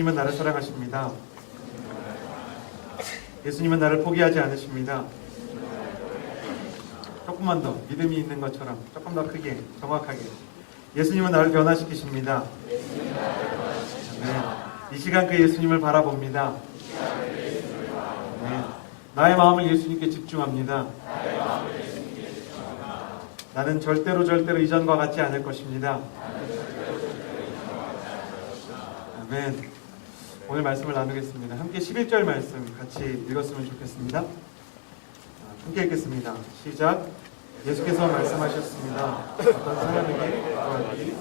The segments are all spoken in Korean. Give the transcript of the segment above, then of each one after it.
예수님은 나를 사랑하십니다. 예수님은 나를 포기하지 않으십니다. 조금만 더 믿음이 있는 것처럼 조금 더 크게 정확하게 예수님은 나를 변화시키십니다. 네. 이 시간 그 예수님을 바라봅니다. 네. 나의 마음을 예수님께 집중합니다. 나는 절대로 이전과 같지 않을 것입니다. 아멘. 오늘 말씀을 나누겠습니다. 함께 11절 말씀 같이 읽었으면 좋겠습니다. 함께 읽겠습니다. 시작. 예수께서 말씀하셨습니다. 어떤 사람에게 구하기.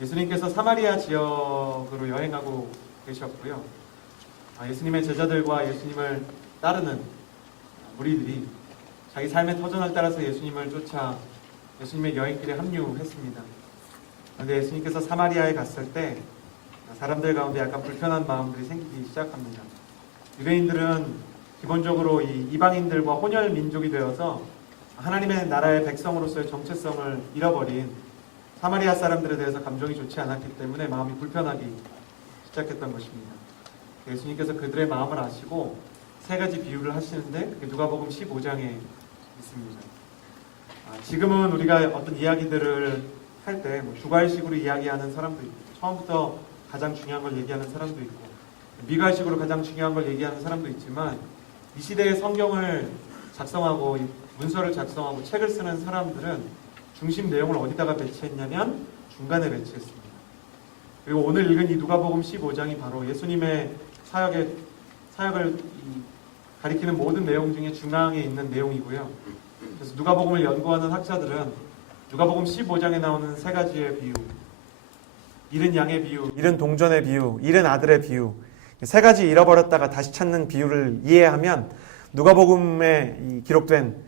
예수님께서 사마리아 지역으로 여행하고 계셨고요. 예수님의 제자들과 예수님을 따르는 무리들이 자기 삶의 터전을 따라서 예수님을 쫓아 예수님의 여행길에 합류했습니다. 그런데 예수님께서 사마리아에 갔을 때 사람들 가운데 약간 불편한 마음들이 생기기 시작합니다. 유대인들은 기본적으로 이 이방인들과 혼혈 민족이 되어서 하나님의 나라의 백성으로서의 정체성을 잃어버린 사마리아 사람들에 대해서 감정이 좋지 않았기 때문에 마음이 불편하기 시작했던 것입니다. 예수님께서 그들의 마음을 아시고 세 가지 비유를 하시는데 누가복음 15장에 있습니다. 지금은 우리가 어떤 이야기들을 할 때 주괄식으로 이야기하는 사람도 있고 처음부터 가장 중요한 걸 얘기하는 사람도 있고 미괄식으로 가장 중요한 걸 얘기하는 사람도 있지만 이 시대의 성경을 작성하고 문서를 작성하고 책을 쓰는 사람들은 중심 내용을 어디다가 배치했냐면 중간에 배치했습니다. 그리고 오늘 읽은 이 누가복음 15장이 바로 예수님의 사역을 가리키는 모든 내용 중에 중앙에 있는 내용이고요. 그래서 누가복음을 연구하는 학자들은 누가복음 15장에 나오는 세 가지의 비유, 잃은 양의 비유, 잃은 동전의 비유, 잃은 아들의 비유, 세 가지 잃어버렸다가 다시 찾는 비유를 이해하면 누가복음에 기록된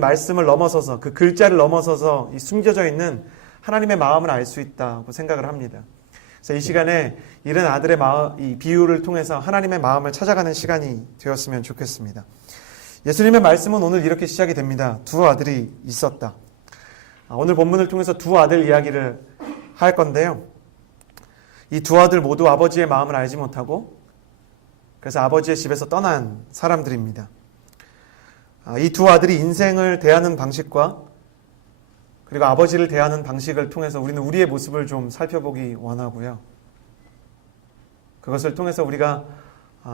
말씀을 넘어서서 그 글자를 넘어서서 숨겨져 있는 하나님의 마음을 알 수 있다고 생각을 합니다. 그래서 이 시간에 잃은 아들의 이 비유를 통해서 하나님의 마음을 찾아가는 시간이 되었으면 좋겠습니다. 예수님의 말씀은 오늘 이렇게 시작이 됩니다. 두 아들이 있었다. 오늘 본문을 통해서 두 아들 이야기를 할 건데요. 이 두 아들 모두 아버지의 마음을 알지 못하고 그래서 아버지의 집에서 떠난 사람들입니다. 이 두 아들이 인생을 대하는 방식과 그리고 아버지를 대하는 방식을 통해서 우리는 우리의 모습을 좀 살펴보기 원하고요. 그것을 통해서 우리가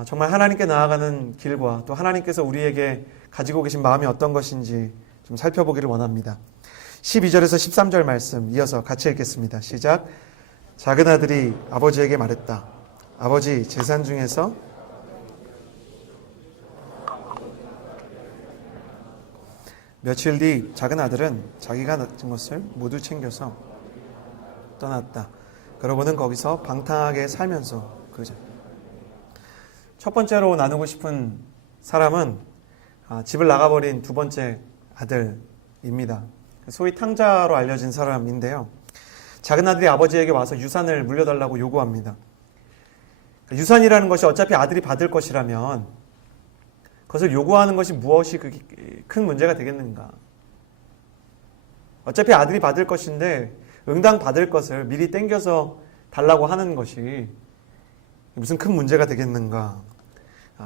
정말 하나님께 나아가는 길과 또 하나님께서 우리에게 가지고 계신 마음이 어떤 것인지 좀 살펴보기를 원합니다. 12절에서 13절 말씀 이어서 같이 읽겠습니다. 시작. 작은 아들이 아버지에게 말했다. 아버지, 재산 중에서 며칠 뒤 작은 아들은 자기가 낳은 것을 모두 챙겨서 떠났다. 그러고는 거기서 방탕하게 살면서 첫 번째로 나누고 싶은 사람은 집을 나가버린 두 번째 아들입니다. 소위 탕자로 알려진 사람인데요. 작은 아들이 아버지에게 와서 유산을 물려달라고 요구합니다. 유산이라는 것이 어차피 아들이 받을 것이라면 그것을 요구하는 것이 무엇이 큰 문제가 되겠는가? 어차피 아들이 받을 것인데 응당 받을 것을 미리 땡겨서 달라고 하는 것이 무슨 큰 문제가 되겠는가?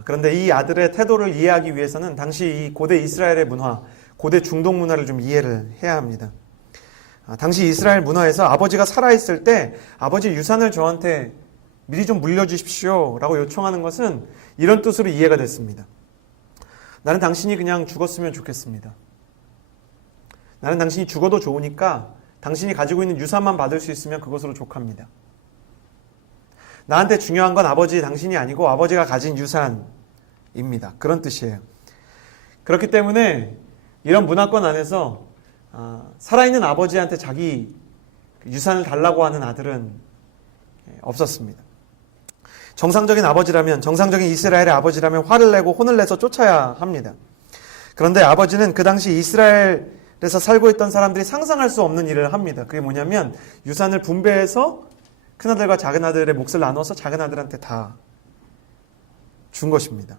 그런데 이 아들의 태도를 이해하기 위해서는 당시 이 고대 이스라엘의 문화, 고대 중동 문화를 좀 이해를 해야 합니다. 당시 이스라엘 문화에서 아버지가 살아있을 때 아버지 유산을 저한테 미리 좀 물려주십시오 라고 요청하는 것은 이런 뜻으로 이해가 됐습니다. 나는 당신이 그냥 죽었으면 좋겠습니다. 나는 당신이 죽어도 좋으니까 당신이 가지고 있는 유산만 받을 수 있으면 그것으로 족합니다. 나한테 중요한 건 아버지 당신이 아니고 아버지가 가진 유산입니다. 그런 뜻이에요. 그렇기 때문에 이런 문화권 안에서 살아있는 아버지한테 자기 유산을 달라고 하는 아들은 없었습니다. 정상적인 아버지라면, 정상적인 이스라엘의 아버지라면 화를 내고 혼을 내서 쫓아야 합니다. 그런데 아버지는 그 당시 이스라엘에서 살고 있던 사람들이 상상할 수 없는 일을 합니다. 그게 뭐냐면 유산을 분배해서 큰아들과 작은아들의 몫을 나눠서 작은아들한테 다 준 것입니다.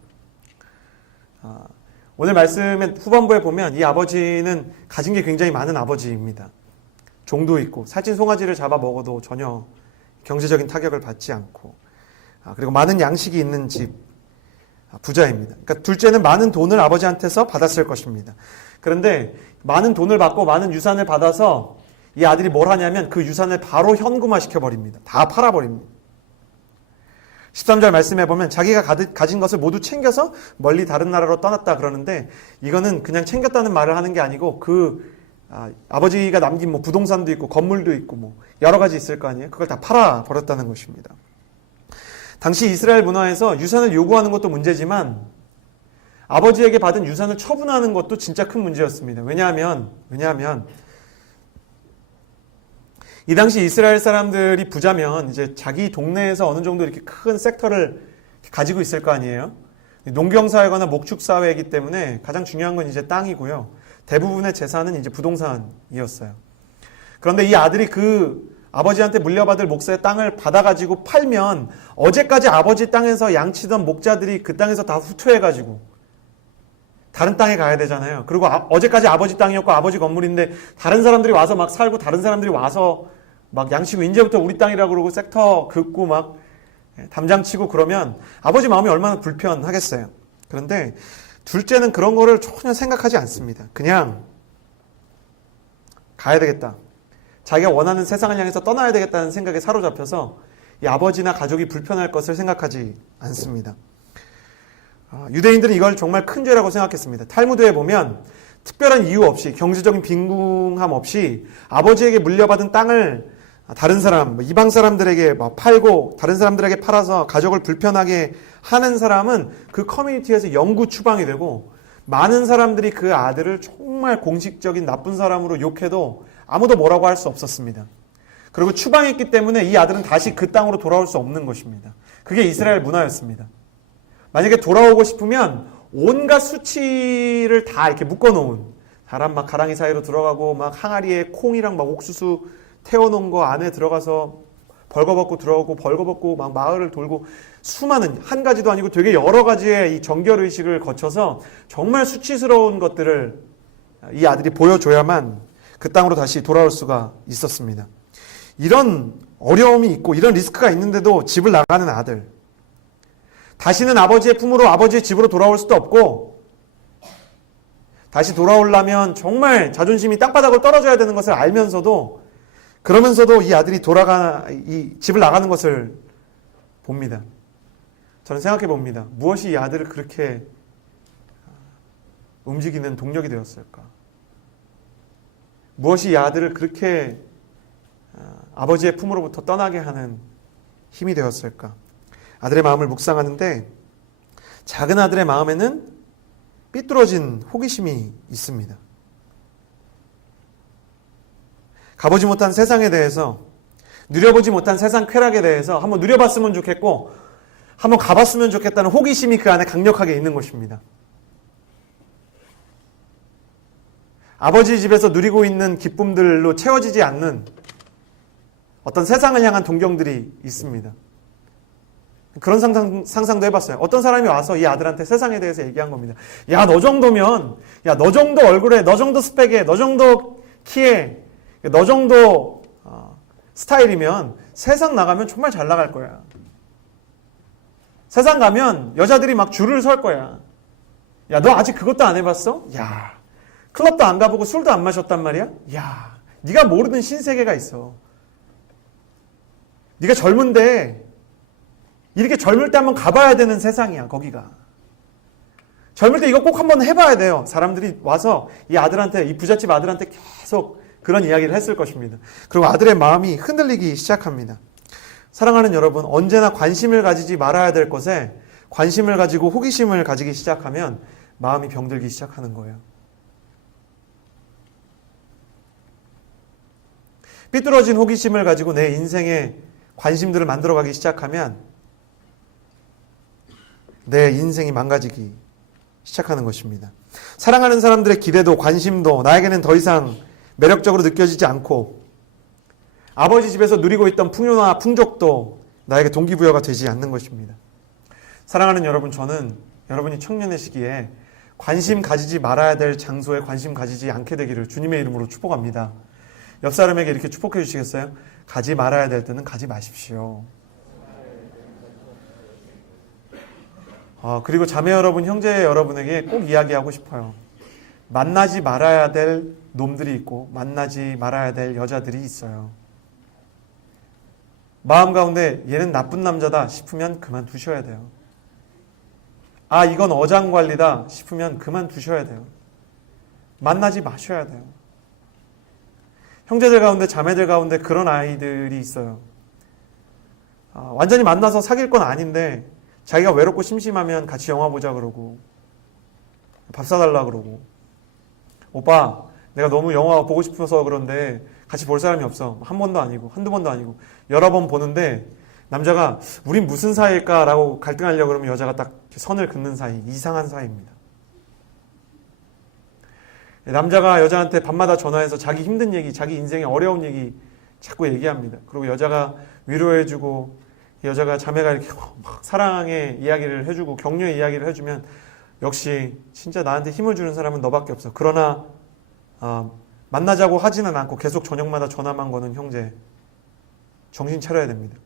오늘 말씀의 후반부에 보면 이 아버지는 가진 게 굉장히 많은 아버지입니다. 종도 있고 살찐 송아지를 잡아 먹어도 전혀 경제적인 타격을 받지 않고, 그리고 많은 양식이 있는 집, 부자입니다. 그러니까 둘째는 많은 돈을 아버지한테서 받았을 것입니다. 그런데 많은 돈을 받고 많은 유산을 받아서 이 아들이 뭘 하냐면 그 유산을 바로 현금화 시켜버립니다. 다 팔아버립니다. 13절 말씀해 보면 자기가 가진 것을 모두 챙겨서 멀리 다른 나라로 떠났다 그러는데, 이거는 그냥 챙겼다는 말을 하는 게 아니고 아버지가 남긴 뭐 부동산도 있고 건물도 있고 뭐 여러 가지 있을 거 아니에요. 그걸 다 팔아버렸다는 것입니다. 당시 이스라엘 문화에서 유산을 요구하는 것도 문제지만 아버지에게 받은 유산을 처분하는 것도 진짜 큰 문제였습니다. 왜냐하면 이 당시 이스라엘 사람들이 부자면 이제 자기 동네에서 어느 정도 이렇게 큰 섹터를 가지고 있을 거 아니에요. 농경사회거나 목축사회이기 때문에 가장 중요한 건 이제 땅이고요. 대부분의 재산은 이제 부동산이었어요. 그런데 이 아들이 그 아버지한테 물려받을 몫의 땅을 받아가지고 팔면 어제까지 아버지 땅에서 양치던 목자들이 그 땅에서 다 후퇴해가지고 다른 땅에 가야 되잖아요. 그리고 어제까지 아버지 땅이었고 아버지 건물인데 다른 사람들이 와서 막 살고 다른 사람들이 와서 막 양치고 이제부터 우리 땅이라고 그러고 섹터 긋고 막 담장 치고 그러면 아버지 마음이 얼마나 불편하겠어요. 그런데 둘째는 그런 거를 전혀 생각하지 않습니다. 그냥 가야 되겠다. 자기가 원하는 세상을 향해서 떠나야 되겠다는 생각에 사로잡혀서 이 아버지나 가족이 불편할 것을 생각하지 않습니다. 유대인들은 이걸 정말 큰 죄라고 생각했습니다. 탈무드에 보면 특별한 이유 없이, 경제적인 빈궁함 없이 아버지에게 물려받은 땅을 다른 사람, 이방 사람들에게 팔고 다른 사람들에게 팔아서 가족을 불편하게 하는 사람은 그 커뮤니티에서 영구 추방이 되고, 많은 사람들이 그 아들을 정말 공식적인 나쁜 사람으로 욕해도 아무도 뭐라고 할 수 없었습니다. 그리고 추방했기 때문에 이 아들은 다시 그 땅으로 돌아올 수 없는 것입니다. 그게 이스라엘 문화였습니다. 만약에 돌아오고 싶으면 온갖 수치를 다 이렇게 묶어놓은, 사람 막 가랑이 사이로 들어가고 막 항아리에 콩이랑 막 옥수수 태워놓은 거 안에 들어가서 벌거벗고 들어오고 벌거벗고 막 마을을 돌고, 수많은, 한 가지도 아니고 되게 여러 가지의 이 정결의식을 거쳐서 정말 수치스러운 것들을 이 아들이 보여줘야만 그 땅으로 다시 돌아올 수가 있었습니다. 이런 어려움이 있고 이런 리스크가 있는데도 집을 나가는 아들, 다시는 아버지의 품으로 아버지의 집으로 돌아올 수도 없고, 다시 돌아오려면 정말 자존심이 땅바닥으로 떨어져야 되는 것을 알면서도, 그러면서도 이 아들이 이 집을 나가는 것을 봅니다. 저는 생각해 봅니다. 무엇이 이 아들을 그렇게 움직이는 동력이 되었을까? 무엇이 이 아들을 그렇게 아버지의 품으로부터 떠나게 하는 힘이 되었을까? 아들의 마음을 묵상하는데 작은 아들의 마음에는 삐뚤어진 호기심이 있습니다. 가보지 못한 세상에 대해서, 누려보지 못한 세상 쾌락에 대해서 한번 누려봤으면 좋겠고 한번 가봤으면 좋겠다는 호기심이 그 안에 강력하게 있는 것입니다. 아버지 집에서 누리고 있는 기쁨들로 채워지지 않는 어떤 세상을 향한 동경들이 있습니다. 그런 상상도 해봤어요. 어떤 사람이 와서 이 아들한테 세상에 대해서 얘기한 겁니다. 야, 너 정도면, 야, 너 정도 얼굴에, 너 정도 스펙에, 너 정도 키에, 너 정도 스타일이면 세상 나가면 정말 잘 나갈 거야. 세상 가면 여자들이 막 줄을 설 거야. 야, 너 아직 그것도 안 해봤어? 야, 클럽도 안 가보고 술도 안 마셨단 말이야? 야, 네가 모르는 신세계가 있어. 네가 젊은데 이렇게 젊을 때 한번 가봐야 되는 세상이야, 거기가. 젊을 때 이거 꼭 한번 해봐야 돼요. 사람들이 와서 이 아들한테, 이 부잣집 아들한테 계속 그런 이야기를 했을 것입니다. 그리고 아들의 마음이 흔들리기 시작합니다. 사랑하는 여러분, 언제나 관심을 가지지 말아야 될 것에 관심을 가지고 호기심을 가지기 시작하면 마음이 병들기 시작하는 거예요. 삐뚤어진 호기심을 가지고 내 인생의 관심들을 만들어가기 시작하면 내 인생이 망가지기 시작하는 것입니다. 사랑하는 사람들의 기대도 관심도 나에게는 더 이상 매력적으로 느껴지지 않고, 아버지 집에서 누리고 있던 풍요나 풍족도 나에게 동기부여가 되지 않는 것입니다. 사랑하는 여러분, 저는 여러분이 청년의 시기에 관심 가지지 말아야 될 장소에 관심 가지지 않게 되기를 주님의 이름으로 축복합니다. 옆 사람에게 이렇게 축복해 주시겠어요? 가지 말아야 될 때는 가지 마십시오. 그리고 자매 여러분, 형제 여러분에게 꼭 이야기하고 싶어요. 만나지 말아야 될 놈들이 있고 만나지 말아야 될 여자들이 있어요. 마음 가운데 얘는 나쁜 남자다 싶으면 그만두셔야 돼요. 이건 어장관리다 싶으면 그만두셔야 돼요. 만나지 마셔야 돼요. 형제들 가운데 자매들 가운데 그런 아이들이 있어요. 완전히 만나서 사귈 건 아닌데 자기가 외롭고 심심하면 같이 영화 보자 그러고 밥 사달라 그러고 오빠 내가 너무 영화 보고 싶어서 그런데 같이 볼 사람이 없어. 한 번도 아니고 한두 번도 아니고 여러 번 보는데 남자가 우린 무슨 사이일까라고 갈등하려고 그러면 여자가 딱 선을 긋는 사이, 이상한 사이입니다. 남자가 여자한테 밤마다 전화해서 자기 힘든 얘기, 자기 인생의 어려운 얘기 자꾸 얘기합니다. 그리고 여자가 위로해주고 여자가 자매가 이렇게 막 사랑의 이야기를 해주고 격려의 이야기를 해주면 역시 진짜 나한테 힘을 주는 사람은 너밖에 없어. 그러나 만나자고 하지는 않고 계속 저녁마다 전화만 거는 형제, 정신 차려야 됩니다.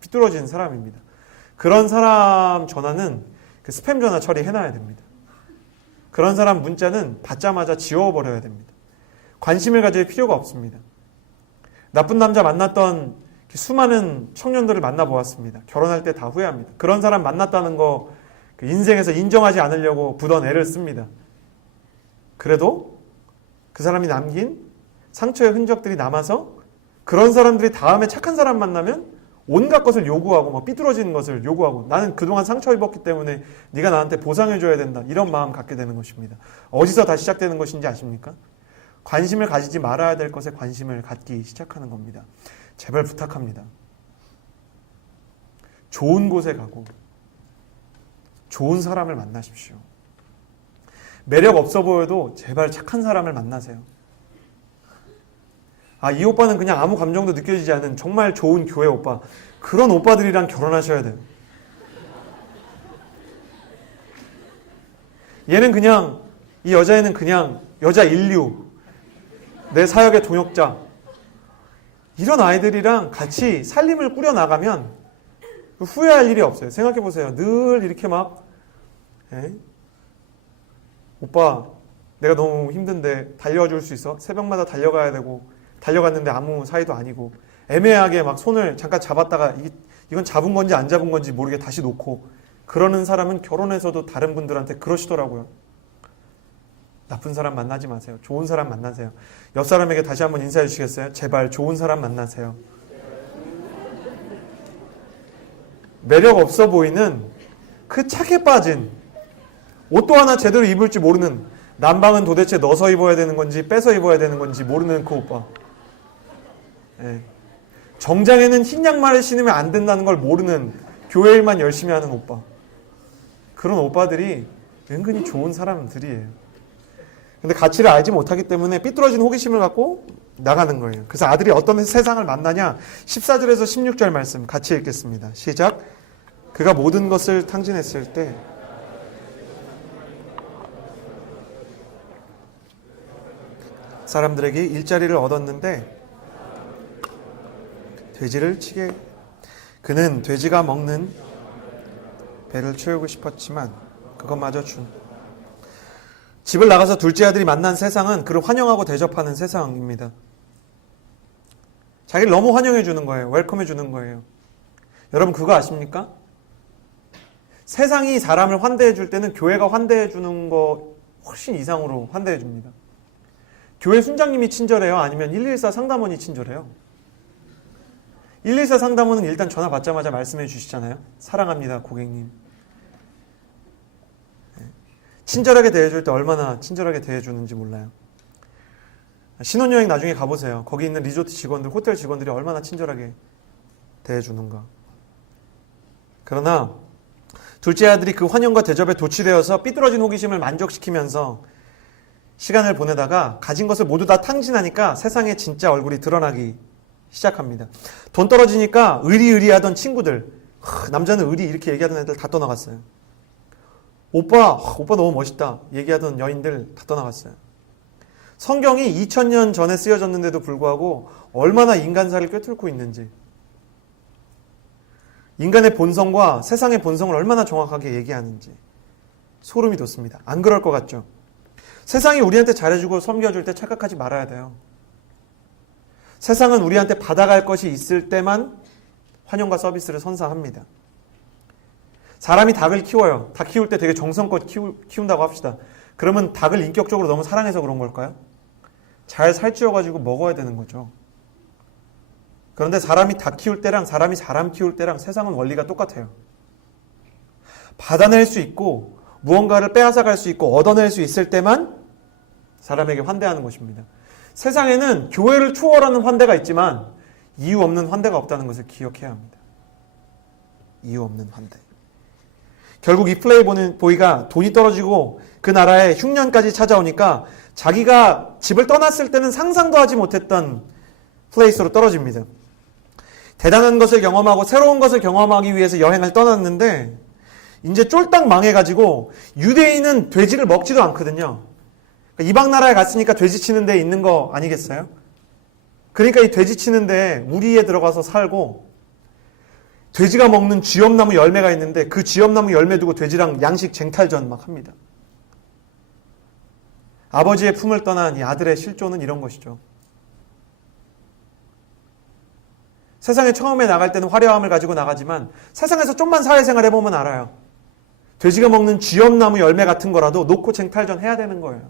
삐뚤어진 사람입니다. 그런 사람 전화는 그 스팸 전화 처리해놔야 됩니다. 그런 사람 문자는 받자마자 지워버려야 됩니다. 관심을 가질 필요가 없습니다. 나쁜 남자 만났던 수많은 청년들을 만나보았습니다. 결혼할 때 다 후회합니다. 그런 사람 만났다는 거 인생에서 인정하지 않으려고 부던 애를 씁니다. 그래도 그 사람이 남긴 상처의 흔적들이 남아서 그런 사람들이 다음에 착한 사람 만나면 온갖 것을 요구하고 삐뚤어지는 것을 요구하고 나는 그동안 상처 입었기 때문에 네가 나한테 보상해줘야 된다. 이런 마음 갖게 되는 것입니다. 어디서 다 시작되는 것인지 아십니까? 관심을 가지지 말아야 될 것에 관심을 갖기 시작하는 겁니다. 제발 부탁합니다. 좋은 곳에 가고 좋은 사람을 만나십시오. 매력 없어 보여도 제발 착한 사람을 만나세요. 이 오빠는 그냥 아무 감정도 느껴지지 않는 정말 좋은 교회 오빠. 그런 오빠들이랑 결혼하셔야 돼요. 얘는 그냥, 이 여자애는 그냥 여자 인류, 내 사역의 동역자. 이런 아이들이랑 같이 살림을 꾸려나가면 후회할 일이 없어요. 생각해보세요. 늘 이렇게 오빠 내가 너무 힘든데 달려줄 수 있어? 새벽마다 달려가야 되고 달려갔는데 아무 사이도 아니고 애매하게 손을 잠깐 잡았다가 이건 잡은 건지 안 잡은 건지 모르게 다시 놓고 그러는 사람은 결혼해서도 다른 분들한테 그러시더라고요. 나쁜 사람 만나지 마세요. 좋은 사람 만나세요. 옆 사람에게 다시 한번 인사해 주시겠어요? 제발 좋은 사람 만나세요. 매력 없어 보이는 그 착해 빠진 옷도 하나 제대로 입을지 모르는 남방은 도대체 넣어서 입어야 되는 건지 빼서 입어야 되는 건지 모르는 그 오빠. 정장에는 흰 양말을 신으면 안 된다는 걸 모르는 교회 일만 열심히 하는 오빠. 그런 오빠들이 은근히 좋은 사람들이에요. 근데 가치를 알지 못하기 때문에 삐뚤어진 호기심을 갖고 나가는 거예요. 그래서 아들이 어떤 세상을 만나냐? 14절에서 16절 말씀 같이 읽겠습니다. 시작. 그가 모든 것을 탕진했을 때 사람들에게 일자리를 얻었는데 돼지를 치게 그는 돼지가 먹는 배를 채우고 싶었지만 그것마저 집을 나가서 둘째 아들이 만난 세상은 그를 환영하고 대접하는 세상입니다. 자기를 너무 환영해 주는 거예요. 웰컴해 주는 거예요. 여러분 그거 아십니까? 세상이 사람을 환대해 줄 때는 교회가 환대해 주는 거 훨씬 이상으로 환대해 줍니다. 교회 순장님이 친절해요? 아니면 114 상담원이 친절해요? 114 상담원은 일단 전화 받자마자 말씀해 주시잖아요. 사랑합니다, 고객님. 친절하게 대해줄 때 얼마나 친절하게 대해주는지 몰라요. 신혼여행 나중에 가보세요. 거기 있는 리조트 직원들, 호텔 직원들이 얼마나 친절하게 대해주는가. 그러나 둘째 아들이 그 환영과 대접에 도취되어서 삐뚤어진 호기심을 만족시키면서 시간을 보내다가 가진 것을 모두 다 탕진하니까 세상에 진짜 얼굴이 드러나기 시작합니다. 돈 떨어지니까 의리의리하던 친구들, 남자는 의리 이렇게 얘기하던 애들 다 떠나갔어요. 오빠 너무 멋있다 얘기하던 여인들 다 떠나갔어요. 성경이 2000년 전에 쓰여졌는데도 불구하고 얼마나 인간사를 꿰뚫고 있는지, 인간의 본성과 세상의 본성을 얼마나 정확하게 얘기하는지 소름이 돋습니다. 안 그럴 것 같죠? 세상이 우리한테 잘해주고 섬겨줄 때 착각하지 말아야 돼요. 세상은 우리한테 받아갈 것이 있을 때만 환영과 서비스를 선사합니다. 사람이 닭을 키워요. 닭 키울 때 되게 정성껏 키운다고 합시다. 그러면 닭을 인격적으로 너무 사랑해서 그런 걸까요? 잘 살찌워가지고 먹어야 되는 거죠. 그런데 사람이 닭 키울 때랑 사람이 사람 키울 때랑 세상은 원리가 똑같아요. 받아낼 수 있고 무언가를 빼앗아갈 수 있고 얻어낼 수 있을 때만 사람에게 환대하는 것입니다. 세상에는 교회를 초월하는 환대가 있지만 이유 없는 환대가 없다는 것을 기억해야 합니다. 이유 없는 환대. 결국 이 플레이보이가 돈이 떨어지고 그 나라에 흉년까지 찾아오니까 자기가 집을 떠났을 때는 상상도 하지 못했던 플레이스로 떨어집니다. 대단한 것을 경험하고 새로운 것을 경험하기 위해서 여행을 떠났는데 이제 쫄딱 망해가지고 유대인은 돼지를 먹지도 않거든요. 이방 나라에 갔으니까 돼지 치는 데 있는 거 아니겠어요? 그러니까 이 돼지 치는 데 우리에 들어가서 살고 돼지가 먹는 쥐엄나무 열매가 있는데 그 쥐엄나무 열매 두고 돼지랑 양식 쟁탈전 막 합니다. 아버지의 품을 떠난 이 아들의 실존은 이런 것이죠. 세상에 처음에 나갈 때는 화려함을 가지고 나가지만 세상에서 좀만 사회생활 해보면 알아요. 돼지가 먹는 쥐엄나무 열매 같은 거라도 놓고 쟁탈전 해야 되는 거예요.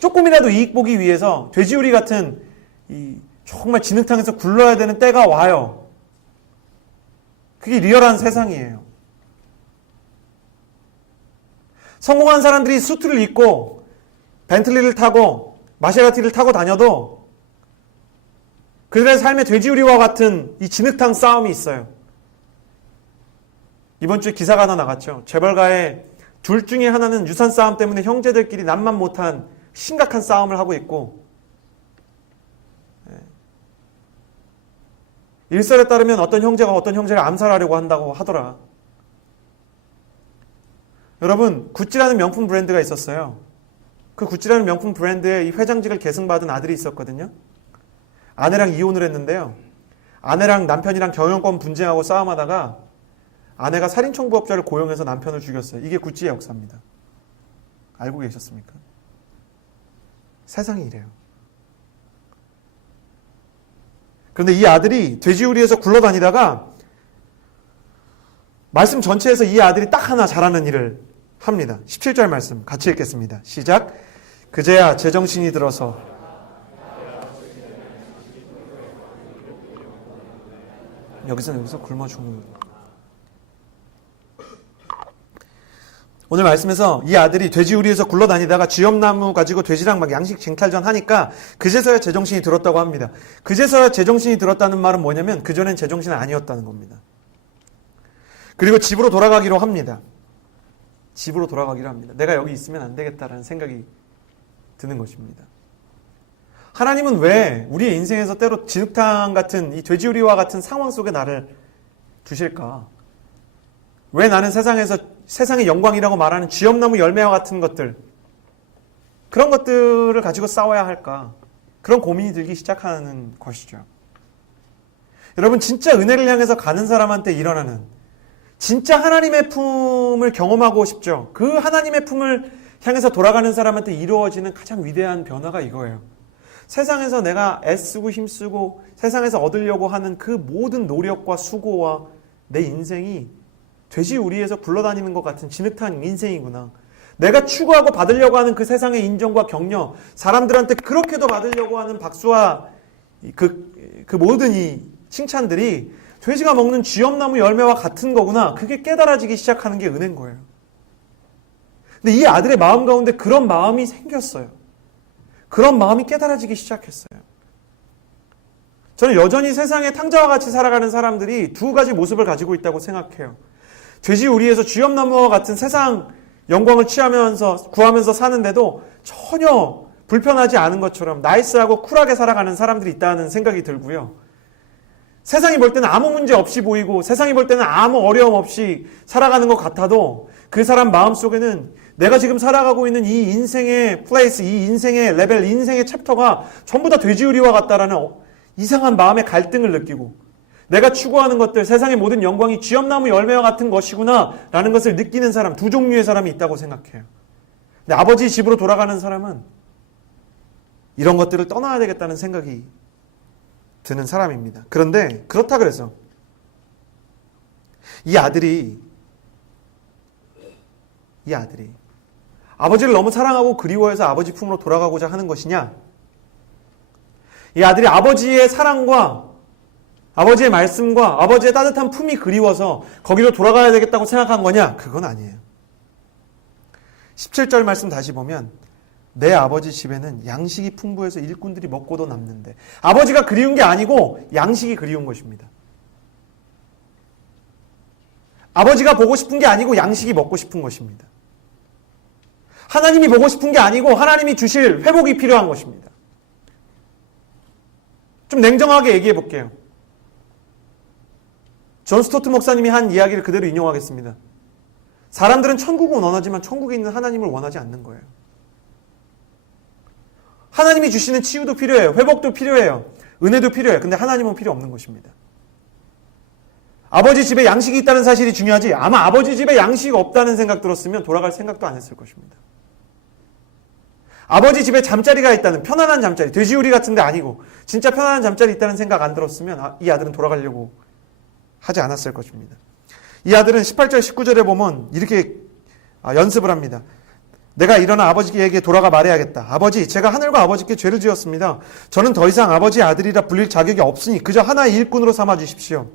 조금이라도 이익 보기 위해서 돼지우리 같은 이 정말 진흙탕에서 굴러야 되는 때가 와요. 그게 리얼한 세상이에요. 성공한 사람들이 수트를 입고 벤틀리를 타고 마세라티를 타고 다녀도 그들의 삶의 돼지우리와 같은 이 진흙탕 싸움이 있어요. 이번 주에 기사가 하나 나갔죠. 재벌가의 둘 중에 하나는 유산 싸움 때문에 형제들끼리 남만 못한 심각한 싸움을 하고 있고, 일설에 따르면 어떤 형제가 어떤 형제를 암살하려고 한다고 하더라. 여러분, 구찌라는 명품 브랜드가 있었어요. 그 구찌라는 명품 브랜드의 이 회장직을 계승받은 아들이 있었거든요. 아내랑 이혼을 했는데요. 아내랑 남편이랑 경영권 분쟁하고 싸움하다가 아내가 살인청부업자를 고용해서 남편을 죽였어요. 이게 구찌의 역사입니다. 알고 계셨습니까? 세상이 이래요. 그런데 이 아들이 돼지우리에서 굴러다니다가 말씀 전체에서 이 아들이 딱 하나 잘하는 일을 합니다. 17절 말씀 같이 읽겠습니다. 시작. 그제야 제정신이 들어서 여기서 굶어 죽는 거예요. 오늘 말씀에서 이 아들이 돼지우리에서 굴러다니다가 쥐엄나무 가지고 돼지랑 막 양식 쟁탈전 하니까 그제서야 제정신이 들었다고 합니다. 그제서야 제정신이 들었다는 말은 뭐냐면 그전엔 제정신은 아니었다는 겁니다. 그리고 집으로 돌아가기로 합니다. 집으로 돌아가기로 합니다. 내가 여기 있으면 안 되겠다라는 생각이 드는 것입니다. 하나님은 왜 우리의 인생에서 때로 진흙탕 같은 이 돼지우리와 같은 상황 속에 나를 두실까? 왜 나는 세상의 영광이라고 말하는 쥐엄나무 열매와 같은 것들, 그런 것들을 가지고 싸워야 할까? 그런 고민이 들기 시작하는 것이죠. 여러분, 진짜 은혜를 향해서 가는 사람한테 일어나는 진짜 하나님의 품을 경험하고 싶죠. 그 하나님의 품을 향해서 돌아가는 사람한테 이루어지는 가장 위대한 변화가 이거예요. 세상에서 내가 애쓰고 힘쓰고 세상에서 얻으려고 하는 그 모든 노력과 수고와 내 인생이 돼지우리에서 굴러다니는 것 같은 진흙탕 인생이구나. 내가 추구하고 받으려고 하는 그 세상의 인정과 격려, 사람들한테 그렇게도 받으려고 하는 박수와 그 모든 이 칭찬들이 돼지가 먹는 쥐엄나무 열매와 같은 거구나. 그게 깨달아지기 시작하는 게 은혜인 거예요. 근데 이 아들의 마음 가운데 그런 마음이 생겼어요. 그런 마음이 깨달아지기 시작했어요. 저는 여전히 세상에 탕자와 같이 살아가는 사람들이 두 가지 모습을 가지고 있다고 생각해요. 돼지우리에서 쥐엄나무와 같은 세상 영광을 구하면서 사는데도 전혀 불편하지 않은 것처럼 나이스하고 쿨하게 살아가는 사람들이 있다는 생각이 들고요. 세상이 볼 때는 아무 문제 없이 보이고 세상이 볼 때는 아무 어려움 없이 살아가는 것 같아도 그 사람 마음속에는 내가 지금 살아가고 있는 이 인생의 플레이스, 이 인생의 레벨, 인생의 챕터가 전부 다 돼지우리와 같다라는 이상한 마음의 갈등을 느끼고 내가 추구하는 것들, 세상의 모든 영광이 쥐엄나무 열매와 같은 것이구나 라는 것을 느끼는 사람, 두 종류의 사람이 있다고 생각해요. 근데 아버지 집으로 돌아가는 사람은 이런 것들을 떠나야 되겠다는 생각이 드는 사람입니다. 그런데 그렇다 그래서 이 아들이 아버지를 너무 사랑하고 그리워해서 아버지 품으로 돌아가고자 하는 것이냐? 이 아들이 아버지의 사랑과 아버지의 말씀과 아버지의 따뜻한 품이 그리워서 거기로 돌아가야 되겠다고 생각한 거냐? 그건 아니에요. 17절 말씀 다시 보면 내 아버지 집에는 양식이 풍부해서 일꾼들이 먹고도 남는데, 아버지가 그리운 게 아니고 양식이 그리운 것입니다. 아버지가 보고 싶은 게 아니고 양식이 먹고 싶은 것입니다. 하나님이 보고 싶은 게 아니고 하나님이 주실 회복이 필요한 것입니다. 좀 냉정하게 얘기해 볼게요. 존 스토트 목사님이 한 이야기를 그대로 인용하겠습니다. 사람들은 천국은 원하지만 천국에 있는 하나님을 원하지 않는 거예요. 하나님이 주시는 치유도 필요해요. 회복도 필요해요. 은혜도 필요해요. 근데 하나님은 필요 없는 것입니다. 아버지 집에 양식이 있다는 사실이 중요하지, 아마 아버지 집에 양식이 없다는 생각 들었으면 돌아갈 생각도 안 했을 것입니다. 아버지 집에 잠자리가 있다는, 편안한 잠자리, 돼지우리 같은 데 아니고 진짜 편안한 잠자리 있다는 생각 안 들었으면 이 아들은 돌아가려고 하지 않았을 것입니다. 이 아들은 18절 19절에 보면 이렇게 연습을 합니다. 내가 일어나 아버지에게 돌아가 말해야겠다. 아버지, 제가 하늘과 아버지께 죄를 지었습니다. 저는 더 이상 아버지의 아들이라 불릴 자격이 없으니 그저 하나의 일꾼으로 삼아 주십시오.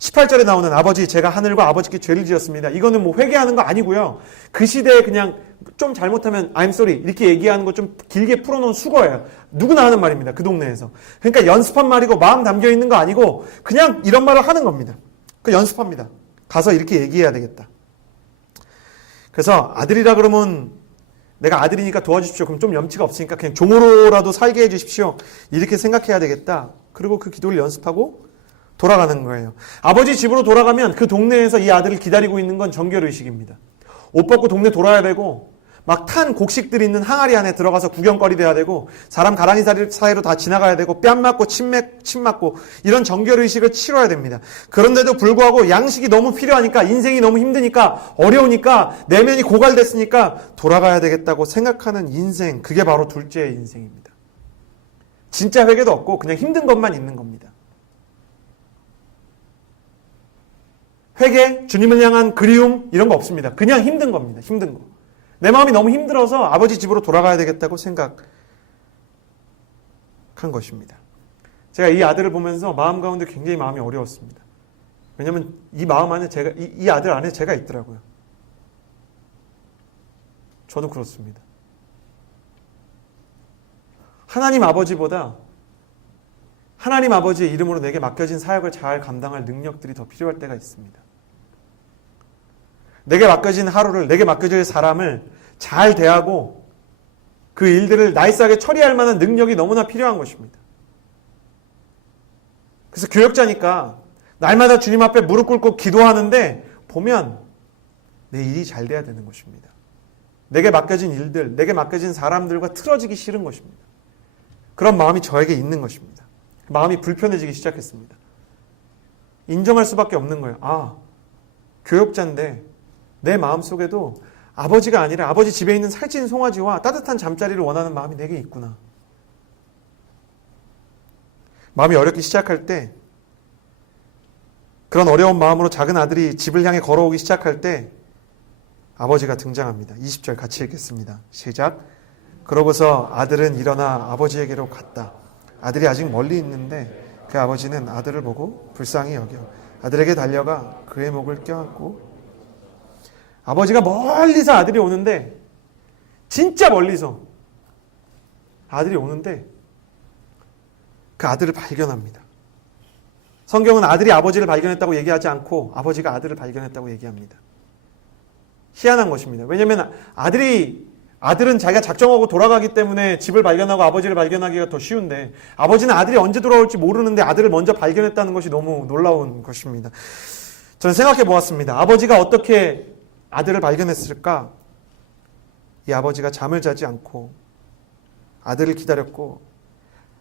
18절에 나오는 아버지, 제가 하늘과 아버지께 죄를 지었습니다. 이거는 뭐 회개하는 거 아니고요. 그 시대에 그냥 좀 잘못하면 I'm sorry 이렇게 얘기하는 거 좀 길게 풀어놓은 수거예요. 누구나 하는 말입니다. 그 동네에서. 그러니까 연습한 말이고 마음 담겨 있는 거 아니고 그냥 이런 말을 하는 겁니다. 그 연습합니다. 가서 이렇게 얘기해야 되겠다. 그래서 아들이라 그러면 내가 아들이니까 도와주십시오. 그럼 좀 염치가 없으니까 그냥 종으로라도 살게 해주십시오. 이렇게 생각해야 되겠다. 그리고 그 기도를 연습하고 돌아가는 거예요. 아버지 집으로 돌아가면 그 동네에서 이 아들을 기다리고 있는 건 정결의식입니다. 옷 벗고 동네 돌아야 되고 막 탄 곡식들이 있는 항아리 안에 들어가서 구경거리 돼야 되고 사람 가랑이 사이로 다 지나가야 되고 뺨 맞고 침 맞고 이런 정결의식을 치러야 됩니다. 그런데도 불구하고 양식이 너무 필요하니까, 인생이 너무 힘드니까, 어려우니까, 내면이 고갈됐으니까 돌아가야 되겠다고 생각하는 인생, 그게 바로 둘째의 인생입니다. 진짜 회개도 없고 그냥 힘든 것만 있는 겁니다. 회개, 주님을 향한 그리움 이런 거 없습니다. 그냥 힘든 겁니다. 힘든 거. 내 마음이 너무 힘들어서 아버지 집으로 돌아가야 되겠다고 생각한 것입니다. 제가 이 아들을 보면서 마음 가운데 굉장히 마음이 어려웠습니다. 왜냐하면 이 마음 안에 이 아들 안에 제가 있더라고요. 저도 그렇습니다. 하나님 아버지보다 하나님 아버지의 이름으로 내게 맡겨진 사역을 잘 감당할 능력들이 더 필요할 때가 있습니다. 내게 맡겨진 하루를, 내게 맡겨질 사람을 잘 대하고 그 일들을 나이스하게 처리할 만한 능력이 너무나 필요한 것입니다. 그래서 교역자니까 날마다 주님 앞에 무릎 꿇고 기도하는데 보면 내 일이 잘 돼야 되는 것입니다. 내게 맡겨진 일들, 내게 맡겨진 사람들과 틀어지기 싫은 것입니다. 그런 마음이 저에게 있는 것입니다. 마음이 불편해지기 시작했습니다. 인정할 수밖에 없는 거예요. 아, 교역자인데 내 마음속에도 아버지가 아니라 아버지 집에 있는 살찐 송아지와 따뜻한 잠자리를 원하는 마음이 내게 있구나. 마음이 어렵기 시작할 때, 그런 어려운 마음으로 작은 아들이 집을 향해 걸어오기 시작할 때 아버지가 등장합니다. 20절 같이 읽겠습니다. 시작. 그러고서 아들은 일어나 아버지에게로 갔다. 아들이 아직 멀리 있는데 그 아버지는 아들을 보고 불쌍히 여겨 아들에게 달려가 그의 목을 껴안고, 아버지가 멀리서 아들이 오는데, 진짜 멀리서 아들이 오는데 그 아들을 발견합니다. 성경은 아들이 아버지를 발견했다고 얘기하지 않고 아버지가 아들을 발견했다고 얘기합니다. 희한한 것입니다. 왜냐하면 아들은 자기가 작정하고 돌아가기 때문에 집을 발견하고 아버지를 발견하기가 더 쉬운데, 아버지는 아들이 언제 돌아올지 모르는데 아들을 먼저 발견했다는 것이 너무 놀라운 것입니다. 저는 생각해 보았습니다. 아버지가 어떻게 아들을 발견했을까? 이 아버지가 잠을 자지 않고 아들을 기다렸고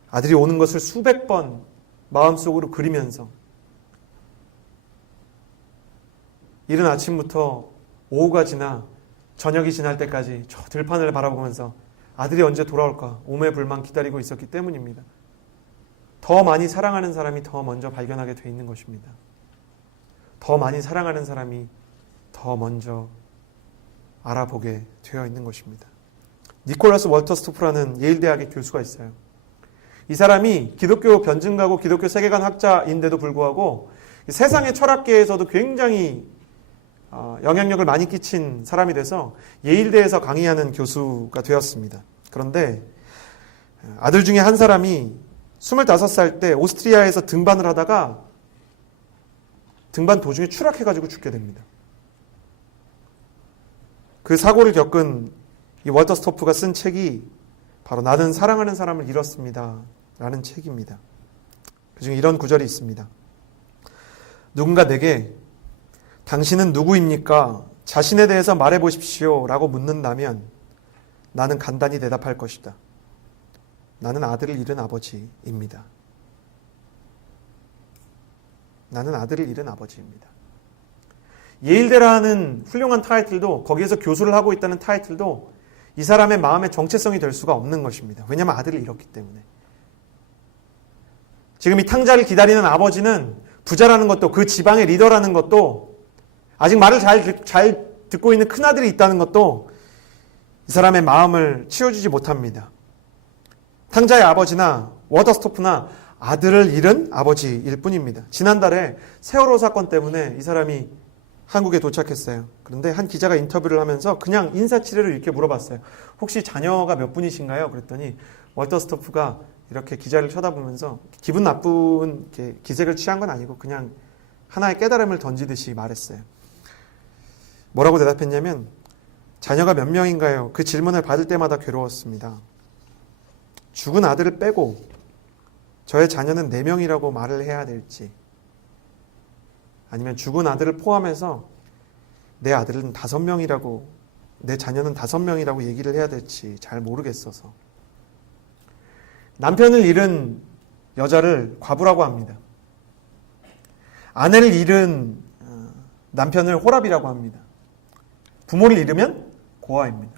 아들이 오는 것을 수백 번 마음속으로 그리면서 이른 아침부터 오후가 지나 저녁이 지날 때까지 저 들판을 바라보면서 아들이 언제 돌아올까 오매불망 기다리고 있었기 때문입니다. 더 많이 사랑하는 사람이 더 먼저 발견하게 돼 있는 것입니다. 더 많이 사랑하는 사람이 더 먼저 알아보게 되어 있는 것입니다. 니콜라스 월터스토프라는 예일대학의 교수가 있어요. 이 사람이 기독교 변증가고 기독교 세계관 학자인데도 불구하고 세상의 철학계에서도 굉장히 영향력을 많이 끼친 사람이 돼서 예일대에서 강의하는 교수가 되었습니다. 그런데 아들 중에 한 사람이 25살 때 오스트리아에서 등반을 하다가 등반 도중에 추락해가지고 죽게 됩니다. 그 사고를 겪은 이 월터스토프가 쓴 책이 바로 나는 사랑하는 사람을 잃었습니다 라는 책입니다. 그중에 이런 구절이 있습니다. 누군가 내게 당신은 누구입니까? 자신에 대해서 말해보십시오 라고 묻는다면 나는 간단히 대답할 것이다. 나는 아들을 잃은 아버지입니다. 나는 아들을 잃은 아버지입니다. 예일대라는 훌륭한 타이틀도 거기에서 교수를 하고 있다는 타이틀도 이 사람의 마음의 정체성이 될 수가 없는 것입니다. 왜냐하면 아들을 잃었기 때문에. 지금 이 탕자를 기다리는 아버지는 부자라는 것도 그 지방의 리더라는 것도 아직 말을 잘 듣고 있는 큰아들이 있다는 것도 이 사람의 마음을 치워주지 못합니다. 탕자의 아버지나 워터스토프나 아들을 잃은 아버지일 뿐입니다. 지난달에 세월호 사건 때문에 이 사람이 한국에 도착했어요. 그런데 한 기자가 인터뷰를 하면서 그냥 인사치레를 이렇게 물어봤어요. 혹시 자녀가 몇 분이신가요? 그랬더니 월터스토프가 이렇게 기자를 쳐다보면서 기분 나쁜 기색을 취한 건 아니고 그냥 하나의 깨달음을 던지듯이 말했어요. 뭐라고 대답했냐면 자녀가 몇 명인가요? 그 질문을 받을 때마다 괴로웠습니다. 죽은 아들을 빼고 저의 자녀는 4명이라고 말을 해야 될지 아니면 죽은 아들을 포함해서 내 아들은 5명이라고 내 자녀는 5명이라고 얘기를 해야 될지 잘 모르겠어서 남편을 잃은 여자를 과부라고 합니다. 아내를 잃은 남편을 호랍이라고 합니다. 부모를 잃으면 고아입니다.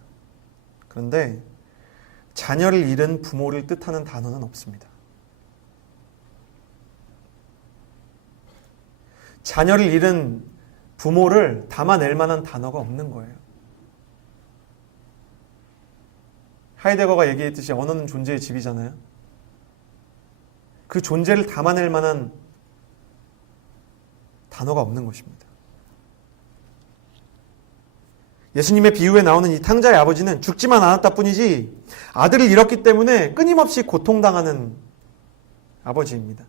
그런데 자녀를 잃은 부모를 뜻하는 단어는 없습니다. 자녀를 잃은 부모를 담아낼 만한 단어가 없는 거예요. 하이데거가 얘기했듯이 언어는 존재의 집이잖아요. 그 존재를 담아낼 만한 단어가 없는 것입니다. 예수님의 비유에 나오는 이 탕자의 아버지는 죽지만 않았다 뿐이지 아들을 잃었기 때문에 끊임없이 고통당하는 아버지입니다.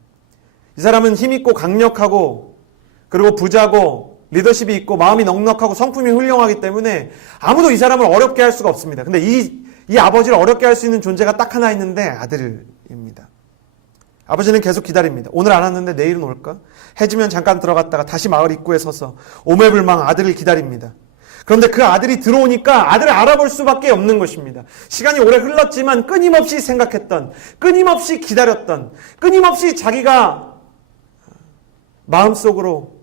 이 사람은 힘있고 강력하고 그리고 부자고 리더십이 있고 마음이 넉넉하고 성품이 훌륭하기 때문에 아무도 이 사람을 어렵게 할 수가 없습니다. 근데 이 아버지를 어렵게 할 수 있는 존재가 딱 하나 있는데 아들입니다. 아버지는 계속 기다립니다. 오늘 안 왔는데 내일은 올까? 해지면 잠깐 들어갔다가 다시 마을 입구에 서서 오매불망 아들을 기다립니다. 그런데 그 아들이 들어오니까 아들을 알아볼 수밖에 없는 것입니다. 시간이 오래 흘렀지만 끊임없이 생각했던, 끊임없이 기다렸던, 끊임없이 자기가 마음속으로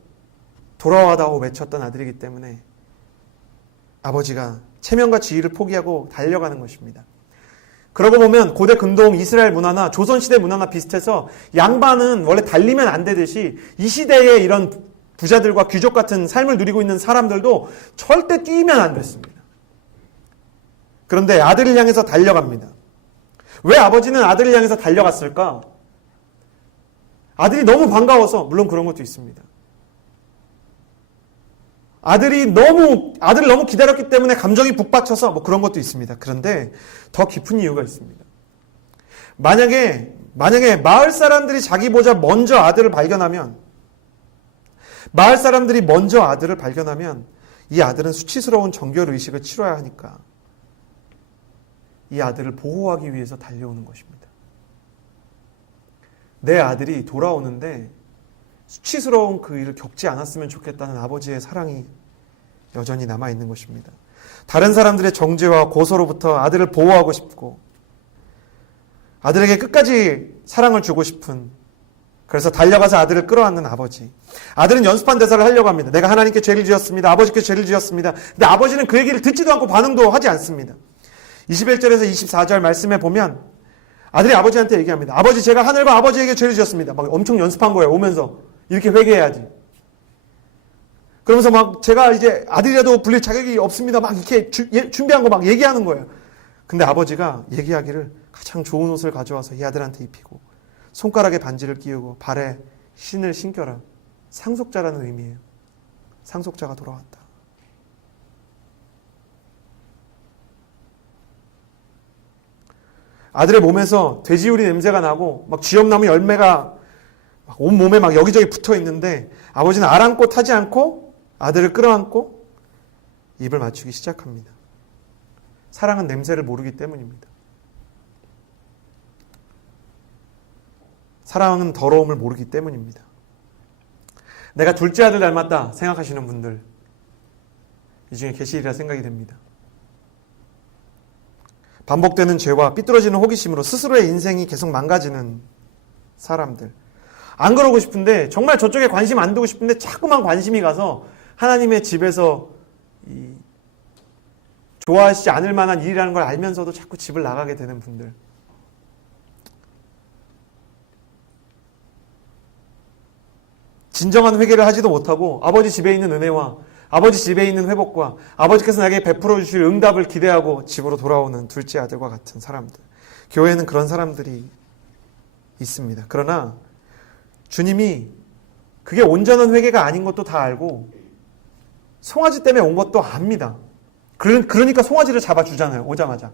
돌아와다오 외쳤던 아들이기 때문에 아버지가 체면과 지위를 포기하고 달려가는 것입니다. 그러고 보면 고대 근동 이스라엘 문화나 조선시대 문화나 비슷해서 양반은 원래 달리면 안 되듯이 이 시대의 이런 부자들과 귀족 같은 삶을 누리고 있는 사람들도 절대 뛰면 안 됐습니다. 그런데 아들을 향해서 달려갑니다. 왜 아버지는 아들을 향해서 달려갔을까? 아들이 너무 반가워서, 물론 그런 것도 있습니다. 아들을 너무 기다렸기 때문에 감정이 북받쳐서 뭐 그런 것도 있습니다. 그런데 더 깊은 이유가 있습니다. 만약에 마을 사람들이 자기보다 먼저 아들을 발견하면 이 아들은 수치스러운 정결의식을 치러야 하니까 이 아들을 보호하기 위해서 달려오는 것입니다. 내 아들이 돌아오는데 수치스러운 그 일을 겪지 않았으면 좋겠다는 아버지의 사랑이 여전히 남아있는 것입니다. 다른 사람들의 정죄와 고소로부터 아들을 보호하고 싶고 아들에게 끝까지 사랑을 주고 싶은, 그래서 달려가서 아들을 끌어안는 아버지. 아들은 연습한 대사를 하려고 합니다. 내가 하나님께 죄를 지었습니다. 아버지께 죄를 지었습니다. 근데 아버지는 그 얘기를 듣지도 않고 반응도 하지 않습니다. 21절에서 24절 말씀에 보면 아들이 아버지한테 얘기합니다. 아버지, 제가 하늘과 아버지에게 죄를 지었습니다. 막 엄청 연습한 거예요. 오면서 이렇게 회개해야지. 그러면서 막 제가 이제 아들이라도 불릴 자격이 없습니다. 막 이렇게 준비한 거 막 얘기하는 거예요. 근데 아버지가 얘기하기를 가장 좋은 옷을 가져와서 이 아들한테 입히고 손가락에 반지를 끼우고 발에 신을 신겨라. 상속자라는 의미예요. 상속자가 돌아왔다. 아들의 몸에서 돼지우리 냄새가 나고 막 쥐염나무 열매가 막 온몸에 막 여기저기 붙어 있는데 아버지는 아랑곳하지 않고 아들을 끌어안고 입을 맞추기 시작합니다. 사랑은 냄새를 모르기 때문입니다. 사랑은 더러움을 모르기 때문입니다. 내가 둘째 아들 닮았다 생각하시는 분들 이 중에 계시리라 생각이 됩니다. 반복되는 죄와 삐뚤어지는 호기심으로 스스로의 인생이 계속 망가지는 사람들. 안 그러고 싶은데, 정말 저쪽에 관심 안 두고 싶은데 자꾸만 관심이 가서 하나님의 집에서 좋아하시지 않을 만한 일이라는 걸 알면서도 자꾸 집을 나가게 되는 분들. 진정한 회개를 하지도 못하고 아버지 집에 있는 은혜와 아버지 집에 있는 회복과 아버지께서 나에게 베풀어 주실 응답을 기대하고 집으로 돌아오는 둘째 아들과 같은 사람들. 교회에는 그런 사람들이 있습니다. 그러나 주님이 그게 온전한 회개가 아닌 것도 다 알고 송아지 때문에 온 것도 압니다. 그러니까 송아지를 잡아주잖아요. 오자마자.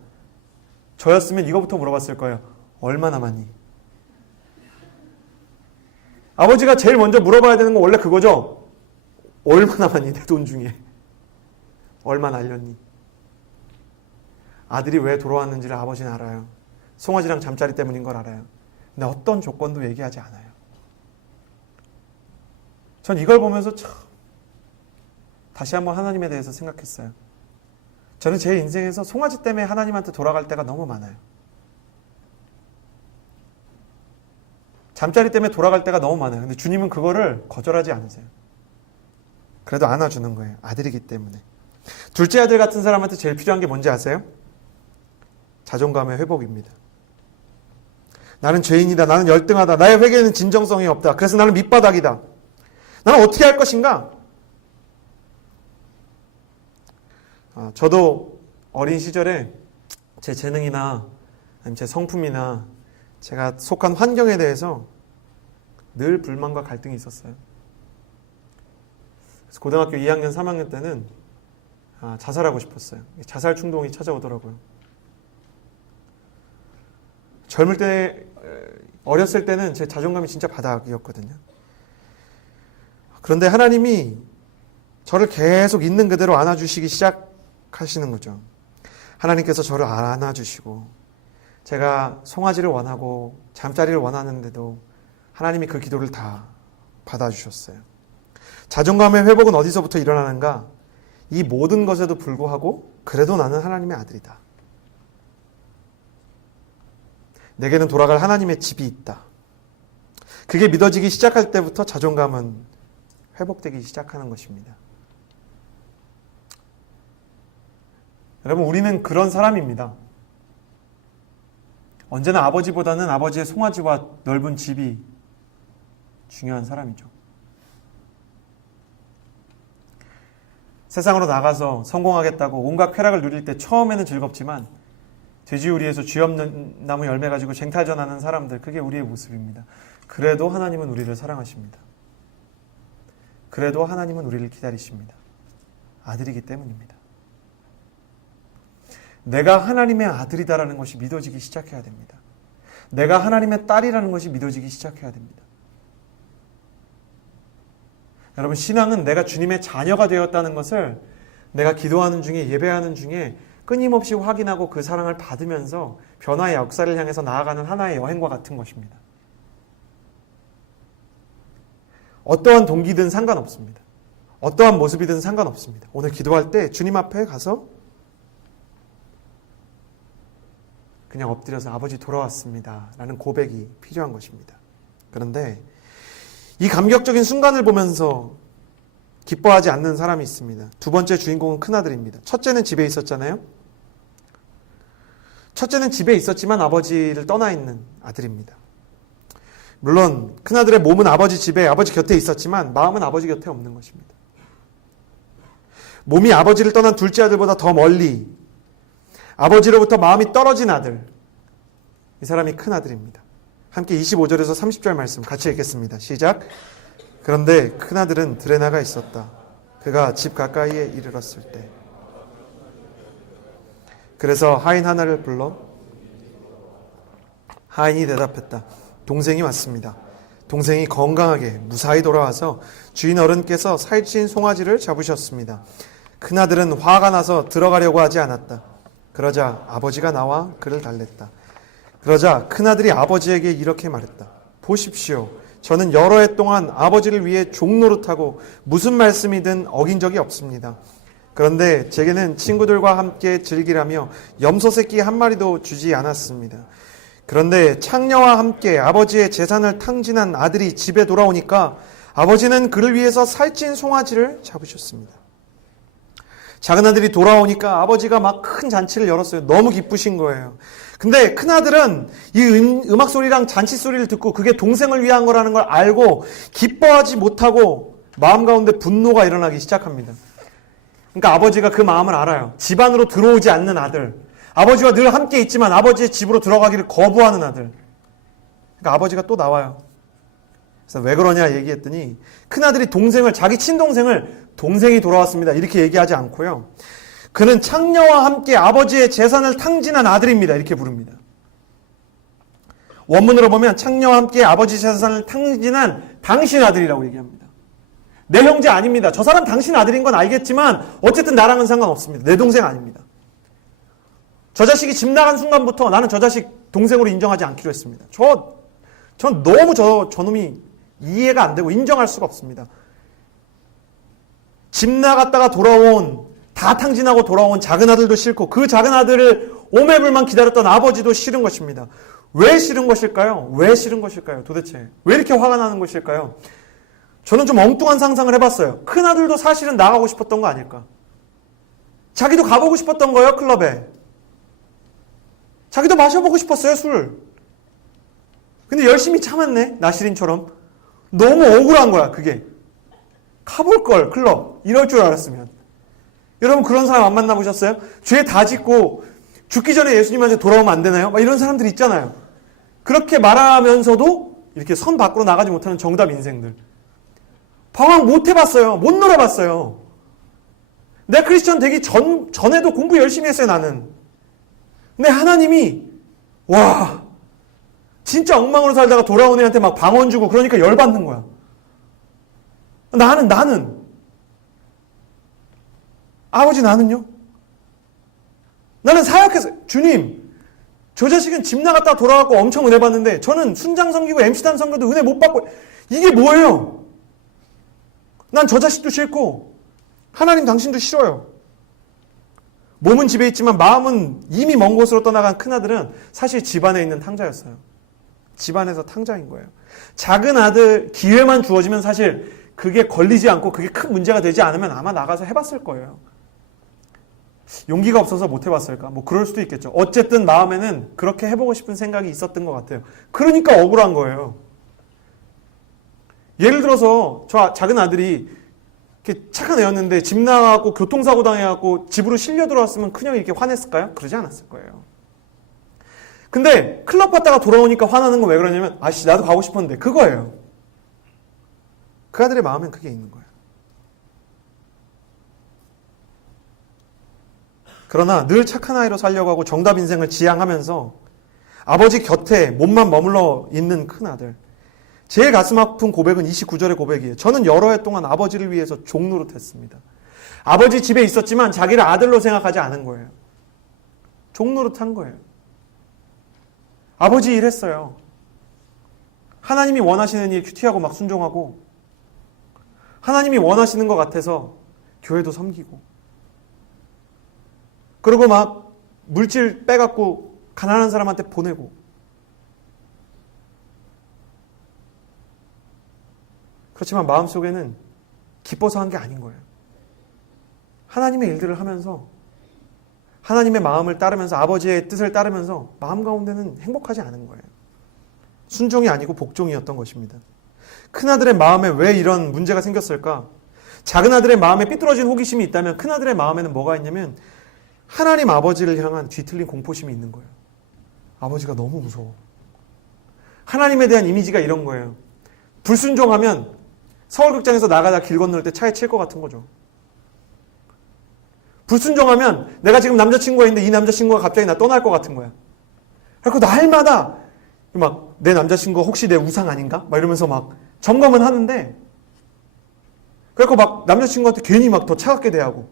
저였으면 이거부터 물어봤을 거예요. 얼마 남았니? 아버지가 제일 먼저 물어봐야 되는 건 원래 그거죠. 얼마 남았니? 내 돈 중에. 얼마 날렸니? 아들이 왜 돌아왔는지를 아버지는 알아요. 송아지랑 잠자리 때문인 걸 알아요. 근데 어떤 조건도 얘기하지 않아요. 전 이걸 보면서 참 다시 한번 하나님에 대해서 생각했어요. 저는 제 인생에서 송아지 때문에 하나님한테 돌아갈 때가 너무 많아요. 잠자리 때문에 돌아갈 때가 너무 많아요. 근데 주님은 그거를 거절하지 않으세요. 그래도 안아주는 거예요. 아들이기 때문에. 둘째 아들 같은 사람한테 제일 필요한 게 뭔지 아세요? 자존감의 회복입니다. 나는 죄인이다. 나는 열등하다. 나의 회개에는 진정성이 없다. 그래서 나는 밑바닥이다. 나는 어떻게 할 것인가? 저도 어린 시절에 제 재능이나 아니면 제 성품이나 제가 속한 환경에 대해서 늘 불만과 갈등이 있었어요. 그래서 고등학교 2학년, 3학년 때는 자살하고 싶었어요. 자살 충동이 찾아오더라고요. 젊을 때, 어렸을 때는 제 자존감이 진짜 바닥이었거든요. 그런데 하나님이 저를 계속 있는 그대로 안아주시기 시작하시는 거죠. 하나님께서 저를 안아주시고 제가 송아지를 원하고 잠자리를 원하는데도 하나님이 그 기도를 다 받아주셨어요. 자존감의 회복은 어디서부터 일어나는가? 이 모든 것에도 불구하고 그래도 나는 하나님의 아들이다. 내게는 돌아갈 하나님의 집이 있다. 그게 믿어지기 시작할 때부터 자존감은 회복되기 시작하는 것입니다. 여러분, 우리는 그런 사람입니다. 언제나 아버지보다는 아버지의 송아지와 넓은 집이 중요한 사람이죠. 세상으로 나가서 성공하겠다고 온갖 쾌락을 누릴 때 처음에는 즐겁지만 돼지우리에서 쥐없는 열매 가지고 쟁탈전하는 사람들, 그게 우리의 모습입니다. 그래도 하나님은 우리를 사랑하십니다. 그래도 하나님은 우리를 기다리십니다. 아들이기 때문입니다. 내가 하나님의 아들이다라는 것이 믿어지기 시작해야 됩니다. 내가 하나님의 딸이라는 것이 믿어지기 시작해야 됩니다. 여러분, 신앙은 내가 주님의 자녀가 되었다는 것을 내가 기도하는 중에, 예배하는 중에 끊임없이 확인하고 그 사랑을 받으면서 변화의 역사를 향해서 나아가는 하나의 여행과 같은 것입니다. 어떠한 동기든 상관없습니다. 어떠한 모습이든 상관없습니다. 오늘 기도할 때 주님 앞에 가서 그냥 엎드려서 아버지 돌아왔습니다 라는 고백이 필요한 것입니다. 그런데 이 감격적인 순간을 보면서 기뻐하지 않는 사람이 있습니다. 두 번째 주인공은 큰아들입니다. 첫째는 집에 있었잖아요. 첫째는 집에 있었지만 아버지를 떠나 있는 아들입니다. 물론 큰아들의 몸은 아버지 집에 아버지 곁에 있었지만 마음은 아버지 곁에 없는 것입니다. 몸이 아버지를 떠난 둘째 아들보다 더 멀리 아버지로부터 마음이 떨어진 아들, 이 사람이 큰아들입니다. 함께 25절에서 30절 말씀 같이 읽겠습니다. 시작. 그런데 큰아들은 들에 나가 있었다. 그가 집 가까이에 이르렀을 때 그래서 하인 하나를 불러 하인이 대답했다. 동생이 왔습니다. 동생이 건강하게 무사히 돌아와서 주인 어른께서 살찐 송아지를 잡으셨습니다. 큰아들은 화가 나서 들어가려고 하지 않았다. 그러자 아버지가 나와 그를 달랬다. 그러자 큰아들이 아버지에게 이렇게 말했다. 보십시오. 저는 여러 해 동안 아버지를 위해 종노릇하고 무슨 말씀이든 어긴 적이 없습니다. 그런데 제게는 친구들과 함께 즐기라며 염소 새끼 한 마리도 주지 않았습니다. 그런데 창녀와 함께 아버지의 재산을 탕진한 아들이 집에 돌아오니까 아버지는 그를 위해서 살찐 송아지를 잡으셨습니다. 작은 아들이 돌아오니까 아버지가 막 큰 잔치를 열었어요. 너무 기쁘신 거예요. 근데 큰아들은 이 음악 소리랑 잔치 소리를 듣고 그게 동생을 위한 거라는 걸 알고 기뻐하지 못하고 마음 가운데 분노가 일어나기 시작합니다. 그러니까 아버지가 그 마음을 알아요. 집 안으로 들어오지 않는 아들. 아버지와 늘 함께 있지만 아버지의 집으로 들어가기를 거부하는 아들. 그러니까 아버지가 또 나와요. 그래서 왜 그러냐 얘기했더니 큰아들이 동생을, 자기 친동생을 동생이 돌아왔습니다 이렇게 얘기하지 않고요. 그는 창녀와 함께 아버지의 재산을 탕진한 아들입니다 이렇게 부릅니다. 원문으로 보면 창녀와 함께 아버지 재산을 탕진한 당신 아들이라고 얘기합니다. 내 형제 아닙니다. 저 사람 당신 아들인 건 알겠지만 어쨌든 나랑은 상관없습니다. 내 동생 아닙니다. 저 자식이 집 나간 순간부터 나는 저 자식 동생으로 인정하지 않기로 했습니다. 전 너무 저놈이 이해가 안 되고 인정할 수가 없습니다. 집 나갔다가 돌아온, 다 탕진하고 돌아온 작은 아들도 싫고 그 작은 아들을 오매불만 기다렸던 아버지도 싫은 것입니다. 왜 싫은 것일까요? 왜 싫은 것일까요? 도대체 왜 이렇게 화가 나는 것일까요? 저는 좀 엉뚱한 상상을 해봤어요. 큰아들도 사실은 나가고 싶었던 거 아닐까? 자기도 가보고 싶었던 거예요, 클럽에. 자기도 마셔보고 싶었어요, 술. 근데 열심히 참았네, 나시린처럼. 너무 억울한 거야, 그게. 가볼 걸, 클럽. 이럴 줄 알았으면. 여러분 그런 사람 안 만나보셨어요? 죄 다 짓고 죽기 전에 예수님한테 돌아오면 안 되나요? 막 이런 사람들 있잖아요. 그렇게 말하면서도 이렇게 선 밖으로 나가지 못하는 정답 인생들. 방황 못 해봤어요. 못 놀아봤어요. 내가 크리스천 되기 전에도 공부 열심히 했어요, 나는. 근데 하나님이, 와, 진짜 엉망으로 살다가 돌아온 애한테 막 방언 주고 그러니까 열받는 거야. 나는. 아버지 나는요? 나는 사역해서, 주님, 저 자식은 집 나갔다 돌아왔고 엄청 은혜 받는데 저는 순장 섬기고 MC단 섬겨도 은혜 못 받고, 이게 뭐예요? 난 저 자식도 싫고 하나님 당신도 싫어요. 몸은 집에 있지만 마음은 이미 먼 곳으로 떠나간 큰아들은 사실 집안에 있는 탕자였어요. 집안에서 탕자인 거예요. 작은 아들 기회만 주어지면 사실 그게 걸리지 않고 그게 큰 문제가 되지 않으면 아마 나가서 해봤을 거예요. 용기가 없어서 못 해봤을까? 뭐 그럴 수도 있겠죠. 어쨌든 마음에는 그렇게 해보고 싶은 생각이 있었던 것 같아요. 그러니까 억울한 거예요. 예를 들어서 저 작은 아들이 이렇게 착한 애였는데 집 나가고 교통사고 당해갖고 집으로 실려 들어왔으면 큰형이 이렇게 화냈을까요? 그러지 않았을 거예요. 근데 클럽 갔다가 돌아오니까 화나는 건 왜 그러냐면 아씨 나도 가고 싶었는데 그거예요. 그 아들의 마음엔 그게 있는 거예요. 그러나 늘 착한 아이로 살려고 하고 정답 인생을 지향하면서 아버지 곁에 몸만 머물러 있는 큰아들. 제일 가슴 아픈 고백은 29절의 고백이에요. 저는 여러 해 동안 아버지를 위해서 종노릇했습니다. 아버지 집에 있었지만 자기를 아들로 생각하지 않은 거예요. 종노릇한 거예요. 아버지 일했어요. 하나님이 원하시는 일 큐티하고 막 순종하고 하나님이 원하시는 것 같아서 교회도 섬기고 그리고 막 물질 빼갖고 가난한 사람한테 보내고. 그렇지만 마음속에는 기뻐서 한 게 아닌 거예요. 하나님의 일들을 하면서 하나님의 마음을 따르면서 아버지의 뜻을 따르면서 마음 가운데는 행복하지 않은 거예요. 순종이 아니고 복종이었던 것입니다. 큰아들의 마음에 왜 이런 문제가 생겼을까? 작은 아들의 마음에 삐뚤어진 호기심이 있다면 큰아들의 마음에는 뭐가 있냐면 하나님 아버지를 향한 뒤틀린 공포심이 있는 거예요. 아버지가 너무 무서워. 하나님에 대한 이미지가 이런 거예요. 불순종하면 서울극장에서 나가다 길 건널 때 차에 칠 것 같은 거죠. 불순종하면 내가 지금 남자친구가 있는데 이 남자친구가 갑자기 나 떠날 것 같은 거야. 그래서 날마다 막 내 남자친구가 혹시 내 우상 아닌가? 막 이러면서 막 점검은 하는데 그래서 막 남자친구한테 괜히 막 더 차갑게 대하고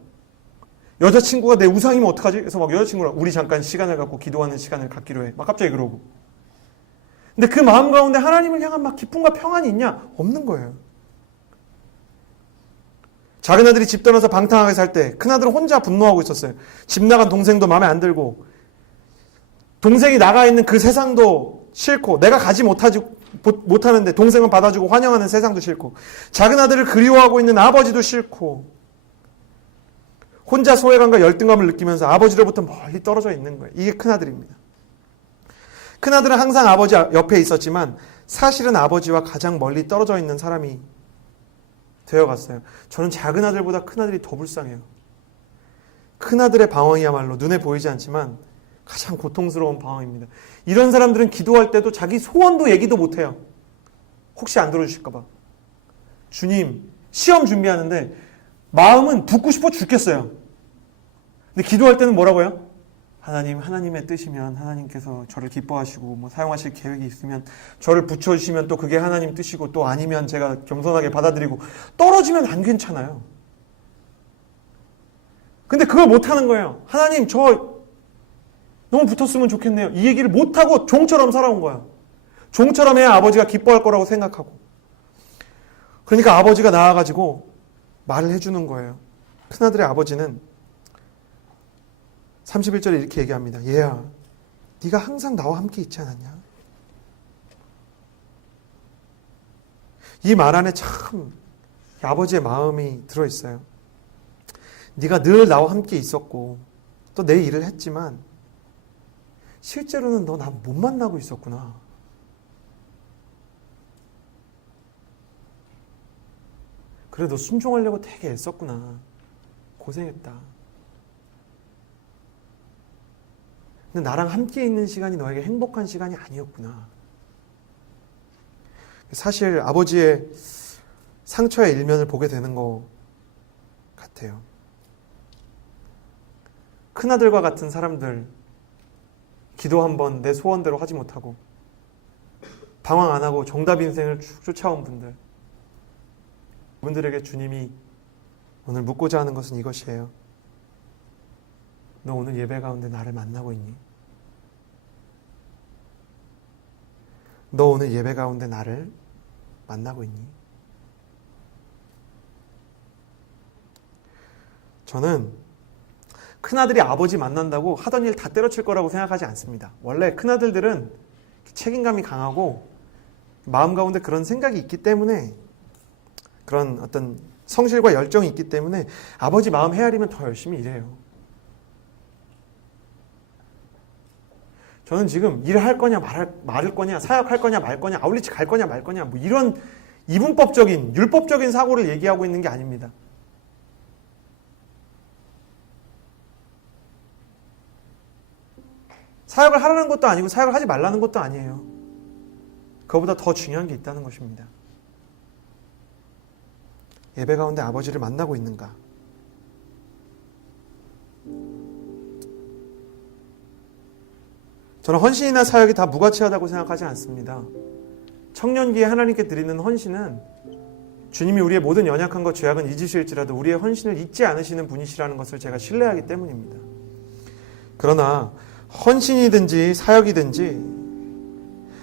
여자친구가 내 우상이면 어떡하지? 그래서 막 여자친구랑 우리 잠깐 시간을 갖고 기도하는 시간을 갖기로 해. 막 갑자기 그러고. 근데 그 마음 가운데 하나님을 향한 막 기쁨과 평안이 있냐? 없는 거예요. 작은 아들이 집 떠나서 방탕하게 살 때 큰아들은 혼자 분노하고 있었어요. 집 나간 동생도 마음에 안 들고 동생이 나가 있는 그 세상도 싫고 내가 가지 못하는데 동생은 받아주고 환영하는 세상도 싫고 작은 아들을 그리워하고 있는 아버지도 싫고 혼자 소외감과 열등감을 느끼면서 아버지로부터 멀리 떨어져 있는 거예요. 이게 큰아들입니다. 큰아들은 항상 아버지 옆에 있었지만 사실은 아버지와 가장 멀리 떨어져 있는 사람이 되어갔어요. 저는 작은 아들보다 큰아들이 더 불쌍해요. 큰아들의 방황이야말로 눈에 보이지 않지만 가장 고통스러운 방황입니다. 이런 사람들은 기도할 때도 자기 소원도 얘기도 못해요. 혹시 안 들어주실까봐. 주님, 시험 준비하는데 마음은 붙고 싶어 죽겠어요. 근데 기도할 때는 뭐라고 해요? 하나님, 하나님의 뜻이면 하나님께서 저를 기뻐하시고 뭐 사용하실 계획이 있으면 저를 붙여주시면 또 그게 하나님 뜻이고 또 아니면 제가 겸손하게 받아들이고 떨어지면 안 괜찮아요. 근데 그걸 못하는 거예요. 하나님, 저 너무 붙었으면 좋겠네요. 이 얘기를 못하고 종처럼 살아온 거야. 종처럼 해야 아버지가 기뻐할 거라고 생각하고. 그러니까 아버지가 나와가지고 말을 해주는 거예요. 큰아들의 아버지는 31절에 이렇게 얘기합니다. 얘야, 네가 항상 나와 함께 있지 않았냐? 이 말 안에 참 아버지의 마음이 들어있어요. 네가 늘 나와 함께 있었고 또 내 일을 했지만 실제로는 너 나 못 만나고 있었구나. 그래 너 순종하려고 되게 애썼구나. 고생했다. 근데 나랑 함께 있는 시간이 너에게 행복한 시간이 아니었구나. 사실 아버지의 상처의 일면을 보게 되는 것 같아요. 큰아들과 같은 사람들, 기도 한번 내 소원대로 하지 못하고 방황 안 하고 정답 인생을 쭉 쫓아온 분들, 그분들에게 주님이 오늘 묻고자 하는 것은 이것이에요. 너 오늘 예배 가운데 나를 만나고 있니? 너 오늘 예배 가운데 나를 만나고 있니? 저는 큰아들이 아버지 만난다고 하던 일 다 때려칠 거라고 생각하지 않습니다. 원래 큰아들들은 책임감이 강하고 마음 가운데 그런 생각이 있기 때문에 그런 어떤 성실과 열정이 있기 때문에 아버지 마음 헤아리면 더 열심히 일해요. 저는 지금 일할 거냐 말을 거냐 사역할 거냐 말 거냐 아울리치 갈 거냐 말 거냐 뭐 이런 이분법적인 율법적인 사고를 얘기하고 있는 게 아닙니다. 사역을 하라는 것도 아니고 사역을 하지 말라는 것도 아니에요. 그거보다 더 중요한 게 있다는 것입니다. 예배 가운데 아버지를 만나고 있는가? 저는 헌신이나 사역이 다 무가치하다고 생각하지 않습니다. 청년기에 하나님께 드리는 헌신은 주님이 우리의 모든 연약한 것 죄악은 잊으실지라도 우리의 헌신을 잊지 않으시는 분이시라는 것을 제가 신뢰하기 때문입니다. 그러나 헌신이든지 사역이든지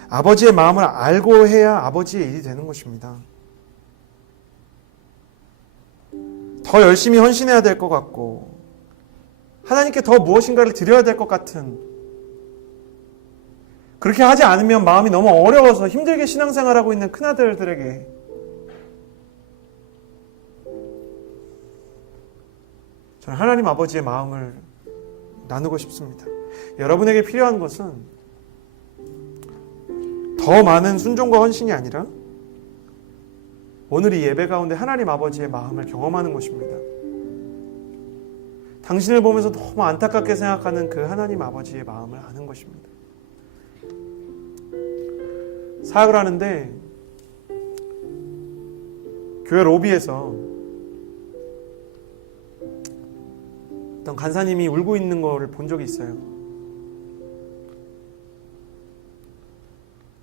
아버지의 마음을 알고 해야 아버지의 일이 되는 것입니다. 더 열심히 헌신해야 될 것 같고 하나님께 더 무엇인가를 드려야 될 것 같은 그렇게 하지 않으면 마음이 너무 어려워서 힘들게 신앙생활하고 있는 큰아들들에게 저는 하나님 아버지의 마음을 나누고 싶습니다. 여러분에게 필요한 것은 더 많은 순종과 헌신이 아니라 오늘 이 예배 가운데 하나님 아버지의 마음을 경험하는 것입니다. 당신을 보면서 너무 안타깝게 생각하는 그 하나님 아버지의 마음을 아는 것입니다. 사역을 하는데 교회 로비에서 어떤 간사님이 울고 있는 거를 본 적이 있어요.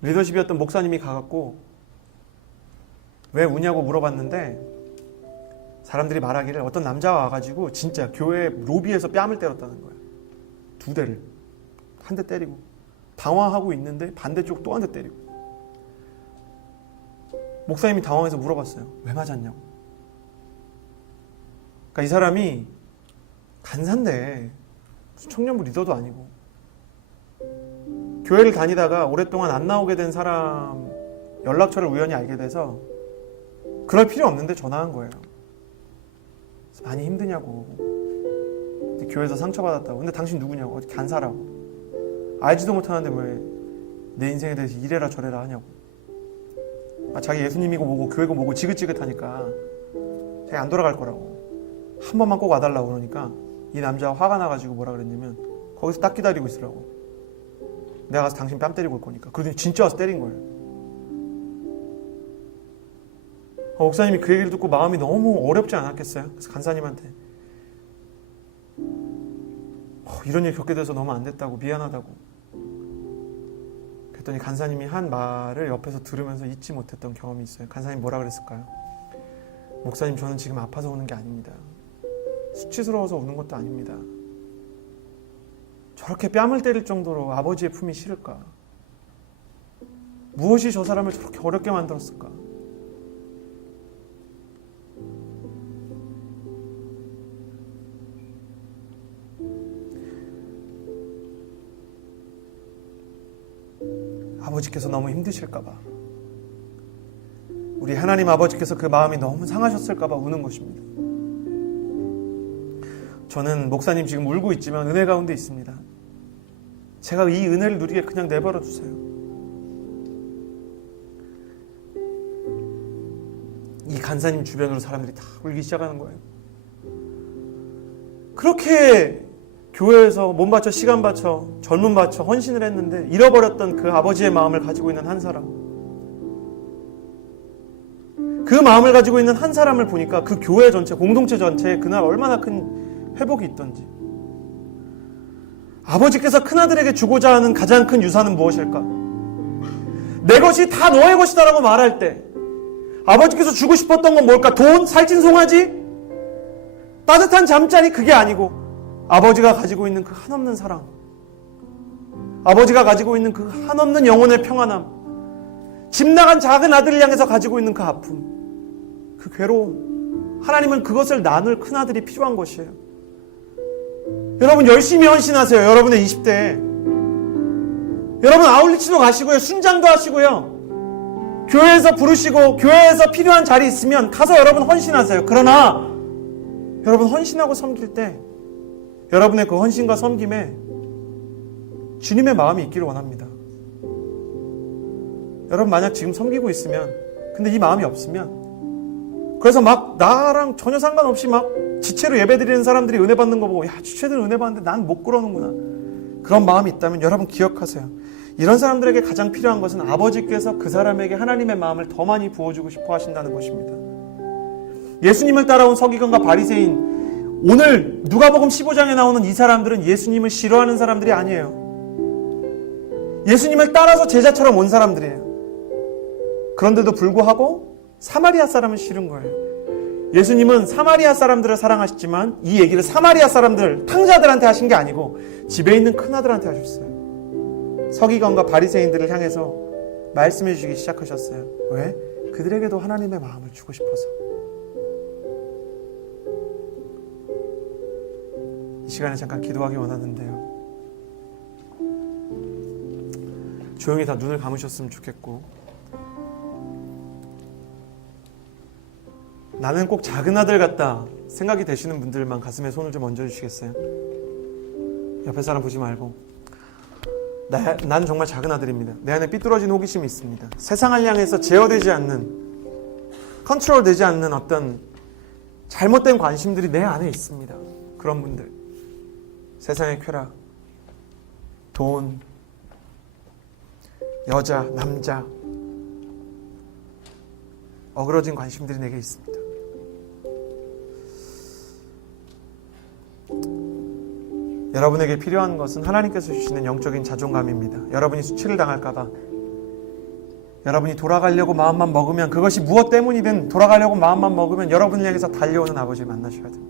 리더십이었던 목사님이 가갖고 왜 우냐고 물어봤는데 사람들이 말하기를 어떤 남자가 와가지고 진짜 교회 로비에서 뺨을 때렸다는 거예요. 2대를 한 대 때리고 당황하고 있는데 반대쪽 또 한 대 때리고 목사님이 당황해서 물어봤어요. 왜 맞았냐고. 그러니까 이 사람이 간사인데 청년부 리더도 아니고 교회를 다니다가 오랫동안 안 나오게 된 사람 연락처를 우연히 알게 돼서 그럴 필요 없는데 전화한 거예요. 많이 힘드냐고. 교회에서 상처받았다고. 근데 당신 누구냐고. 어디 간사라고. 알지도 못하는데 왜 내 인생에 대해서 이래라 저래라 하냐고. 자기 예수님이고 뭐고 교회고 뭐고 지긋지긋하니까 자기 안 돌아갈 거라고. 한 번만 꼭 와달라고 그러니까 이 남자가 화가 나가지고 뭐라 그랬냐면 거기서 딱 기다리고 있으라고. 내가 가서 당신 뺨 때리고 올 거니까. 그러더니 진짜 와서 때린 거예요. 목사님이 그 얘기를 듣고 마음이 너무 어렵지 않았겠어요? 그래서 간사님한테 이런 일 겪게 돼서 너무 안 됐다고 미안하다고 그랬더니 간사님이 한 말을 옆에서 들으면서 잊지 못했던 경험이 있어요. 간사님 뭐라 그랬을까요? 목사님 저는 지금 아파서 우는 게 아닙니다. 수치스러워서 우는 것도 아닙니다. 저렇게 뺨을 때릴 정도로 아버지의 품이 싫을까? 무엇이 저 사람을 저렇게 어렵게 만들었을까? 아버지께서 너무 힘드실까봐, 우리 하나님 아버지께서 그 마음이 너무 상하셨을까봐 우는 것입니다. 저는 목사님 지금 울고 있지만 은혜 가운데 있습니다. 제가 이 은혜를 누리게 그냥 내버려 두세요. 이 간사님 주변으로 사람들이 다 울기 시작하는 거예요. 그렇게 교회에서 몸 바쳐 시간 바쳐 젊음 바쳐 헌신을 했는데 잃어버렸던 그 아버지의 마음을 가지고 있는 한 사람, 그 마음을 가지고 있는 한 사람을 보니까 그 교회 전체, 공동체 전체에 그날 얼마나 큰 회복이 있던지. 아버지께서 큰아들에게 주고자 하는 가장 큰 유산은 무엇일까? 내 것이 다 너의 것이다라고 말할 때 아버지께서 주고 싶었던 건 뭘까? 돈? 살찐 송아지? 따뜻한 잠자리? 그게 아니고 아버지가 가지고 있는 그 한없는 사랑, 아버지가 가지고 있는 그 한없는 영혼의 평안함, 집 나간 작은 아들을 향해서 가지고 있는 그 아픔, 그 괴로움, 하나님은 그것을 나눌 큰아들이 필요한 것이에요. 여러분 열심히 헌신하세요. 여러분의 20대에 여러분 아울리치도 가시고요, 순장도 하시고요, 교회에서 부르시고 교회에서 필요한 자리 있으면 가서 여러분 헌신하세요. 그러나 여러분 헌신하고 섬길 때 여러분의 그 헌신과 섬김에 주님의 마음이 있기를 원합니다. 여러분 만약 지금 섬기고 있으면 근데 이 마음이 없으면, 그래서 막 나랑 전혀 상관없이 막 지체로 예배드리는 사람들이 은혜 받는 거 보고 야 지체들은 은혜 받는데 난 못 그러는구나, 그런 마음이 있다면 여러분 기억하세요. 이런 사람들에게 가장 필요한 것은 아버지께서 그 사람에게 하나님의 마음을 더 많이 부어주고 싶어 하신다는 것입니다. 예수님을 따라온 서기관과 바리새인, 오늘 누가복음 15장에 나오는 이 사람들은 예수님을 싫어하는 사람들이 아니에요. 예수님을 따라서 제자처럼 온 사람들이에요. 그런데도 불구하고 사마리아 사람은 싫은 거예요. 예수님은 사마리아 사람들을 사랑하시지만 이 얘기를 사마리아 사람들, 탕자들한테 하신 게 아니고 집에 있는 큰아들한테 하셨어요. 서기관과 바리새인들을 향해서 말씀해 주시기 시작하셨어요. 왜? 그들에게도 하나님의 마음을 주고 싶어서. 이 시간에 잠깐 기도하기 원하는데요. 조용히 다 눈을 감으셨으면 좋겠고, 나는 꼭 작은 아들 같다 생각이 되시는 분들만 가슴에 손을 좀 얹어주시겠어요? 옆에 사람 보지 말고. 난 정말 작은 아들입니다. 내 안에 삐뚤어진 호기심이 있습니다. 세상을 향해서 제어되지 않는, 컨트롤되지 않는 어떤 잘못된 관심들이 내 안에 있습니다. 그런 분들, 세상의 쾌락, 돈, 여자, 남자, 어그러진 관심들이 내게 있습니다. 여러분에게 필요한 것은 하나님께서 주시는 영적인 자존감입니다. 여러분이 수치를 당할까봐, 여러분이 돌아가려고 마음만 먹으면, 그것이 무엇 때문이든 돌아가려고 마음만 먹으면 여러분을 향해서 달려오는 아버지를 만나셔야 됩니다.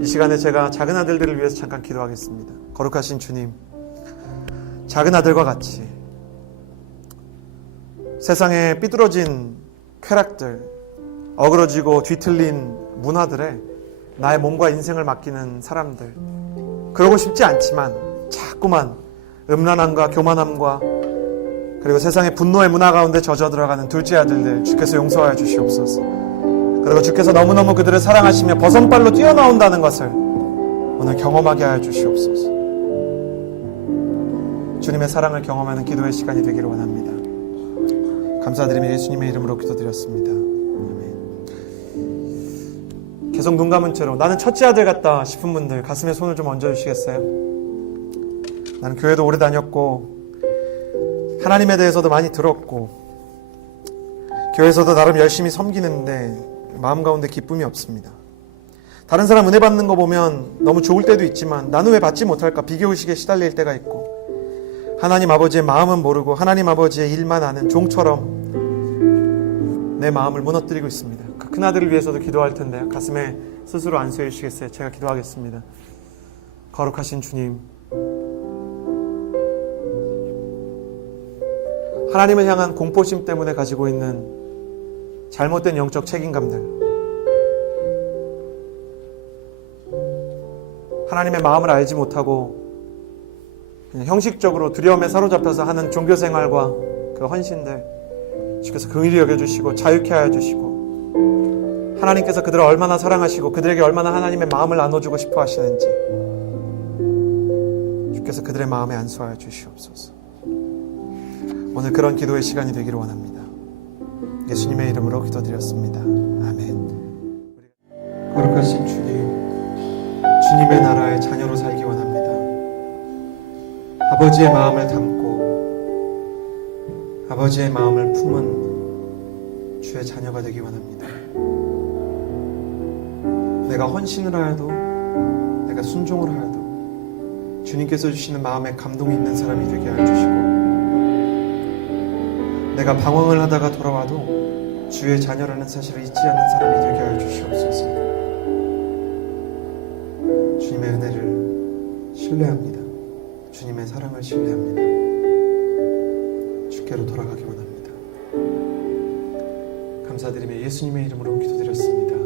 이 시간에 제가 작은 아들들을 위해서 잠깐 기도하겠습니다. 거룩하신 주님, 작은 아들과 같이 세상의 삐뚤어진 쾌락들, 어그러지고 뒤틀린 문화들에 나의 몸과 인생을 맡기는 사람들, 그러고 싶지 않지만 자꾸만 음란함과 교만함과 그리고 세상의 분노의 문화 가운데 젖어 들어가는 둘째 아들들, 주께서 용서하여 주시옵소서. 그리고 주께서 너무너무 그들을 사랑하시며 버선발로 뛰어나온다는 것을 오늘 경험하게 하여 주시옵소서. 주님의 사랑을 경험하는 기도의 시간이 되기를 원합니다. 감사드리며 예수님의 이름으로 기도드렸습니다. 아멘. 계속 눈 감은 채로 나는 첫째 아들 같다 싶은 분들 가슴에 손을 좀 얹어주시겠어요? 나는 교회도 오래 다녔고 하나님에 대해서도 많이 들었고 교회에서도 나름 열심히 섬기는데 마음 가운데 기쁨이 없습니다. 다른 사람 은혜 받는 거 보면 너무 좋을 때도 있지만 나는 왜 받지 못할까 비교의식에 시달릴 때가 있고, 하나님 아버지의 마음은 모르고 하나님 아버지의 일만 아는 종처럼 내 마음을 무너뜨리고 있습니다. 그 큰아들을 위해서도 기도할 텐데요. 가슴에 스스로 안수해 주시겠어요? 제가 기도하겠습니다. 거룩하신 주님, 하나님을 향한 공포심 때문에 가지고 있는 잘못된 영적 책임감들, 하나님의 마음을 알지 못하고 그냥 형식적으로 두려움에 사로잡혀서 하는 종교생활과 그 헌신들, 주께서 긍휼히 여겨주시고 자유케 하여 주시고, 하나님께서 그들을 얼마나 사랑하시고 그들에게 얼마나 하나님의 마음을 나눠주고 싶어 하시는지 주께서 그들의 마음에 안수하여 주시옵소서. 오늘 그런 기도의 시간이 되기를 원합니다. 예수님의 이름으로 기도드렸습니다. 아멘. 거룩하신 주님, 주님의 나라의 자녀로 살기 원합니다. 아버지의 마음을 담고 아버지의 마음을 품은 주의 자녀가 되기 원합니다. 내가 헌신을 하여도, 내가 순종을 하여도 주님께서 주시는 마음에 감동이 있는 사람이 되게 하여 주시고, 내가 방황을 하다가 돌아와도 주의 자녀라는 사실을 잊지 않는 사람이 되게 하여 주시옵소서. 주님의 은혜를 신뢰합니다. 주님의 사랑을 신뢰합니다. 주께로 돌아가기 원합니다. 감사드리며 예수님의 이름으로 기도드렸습니다.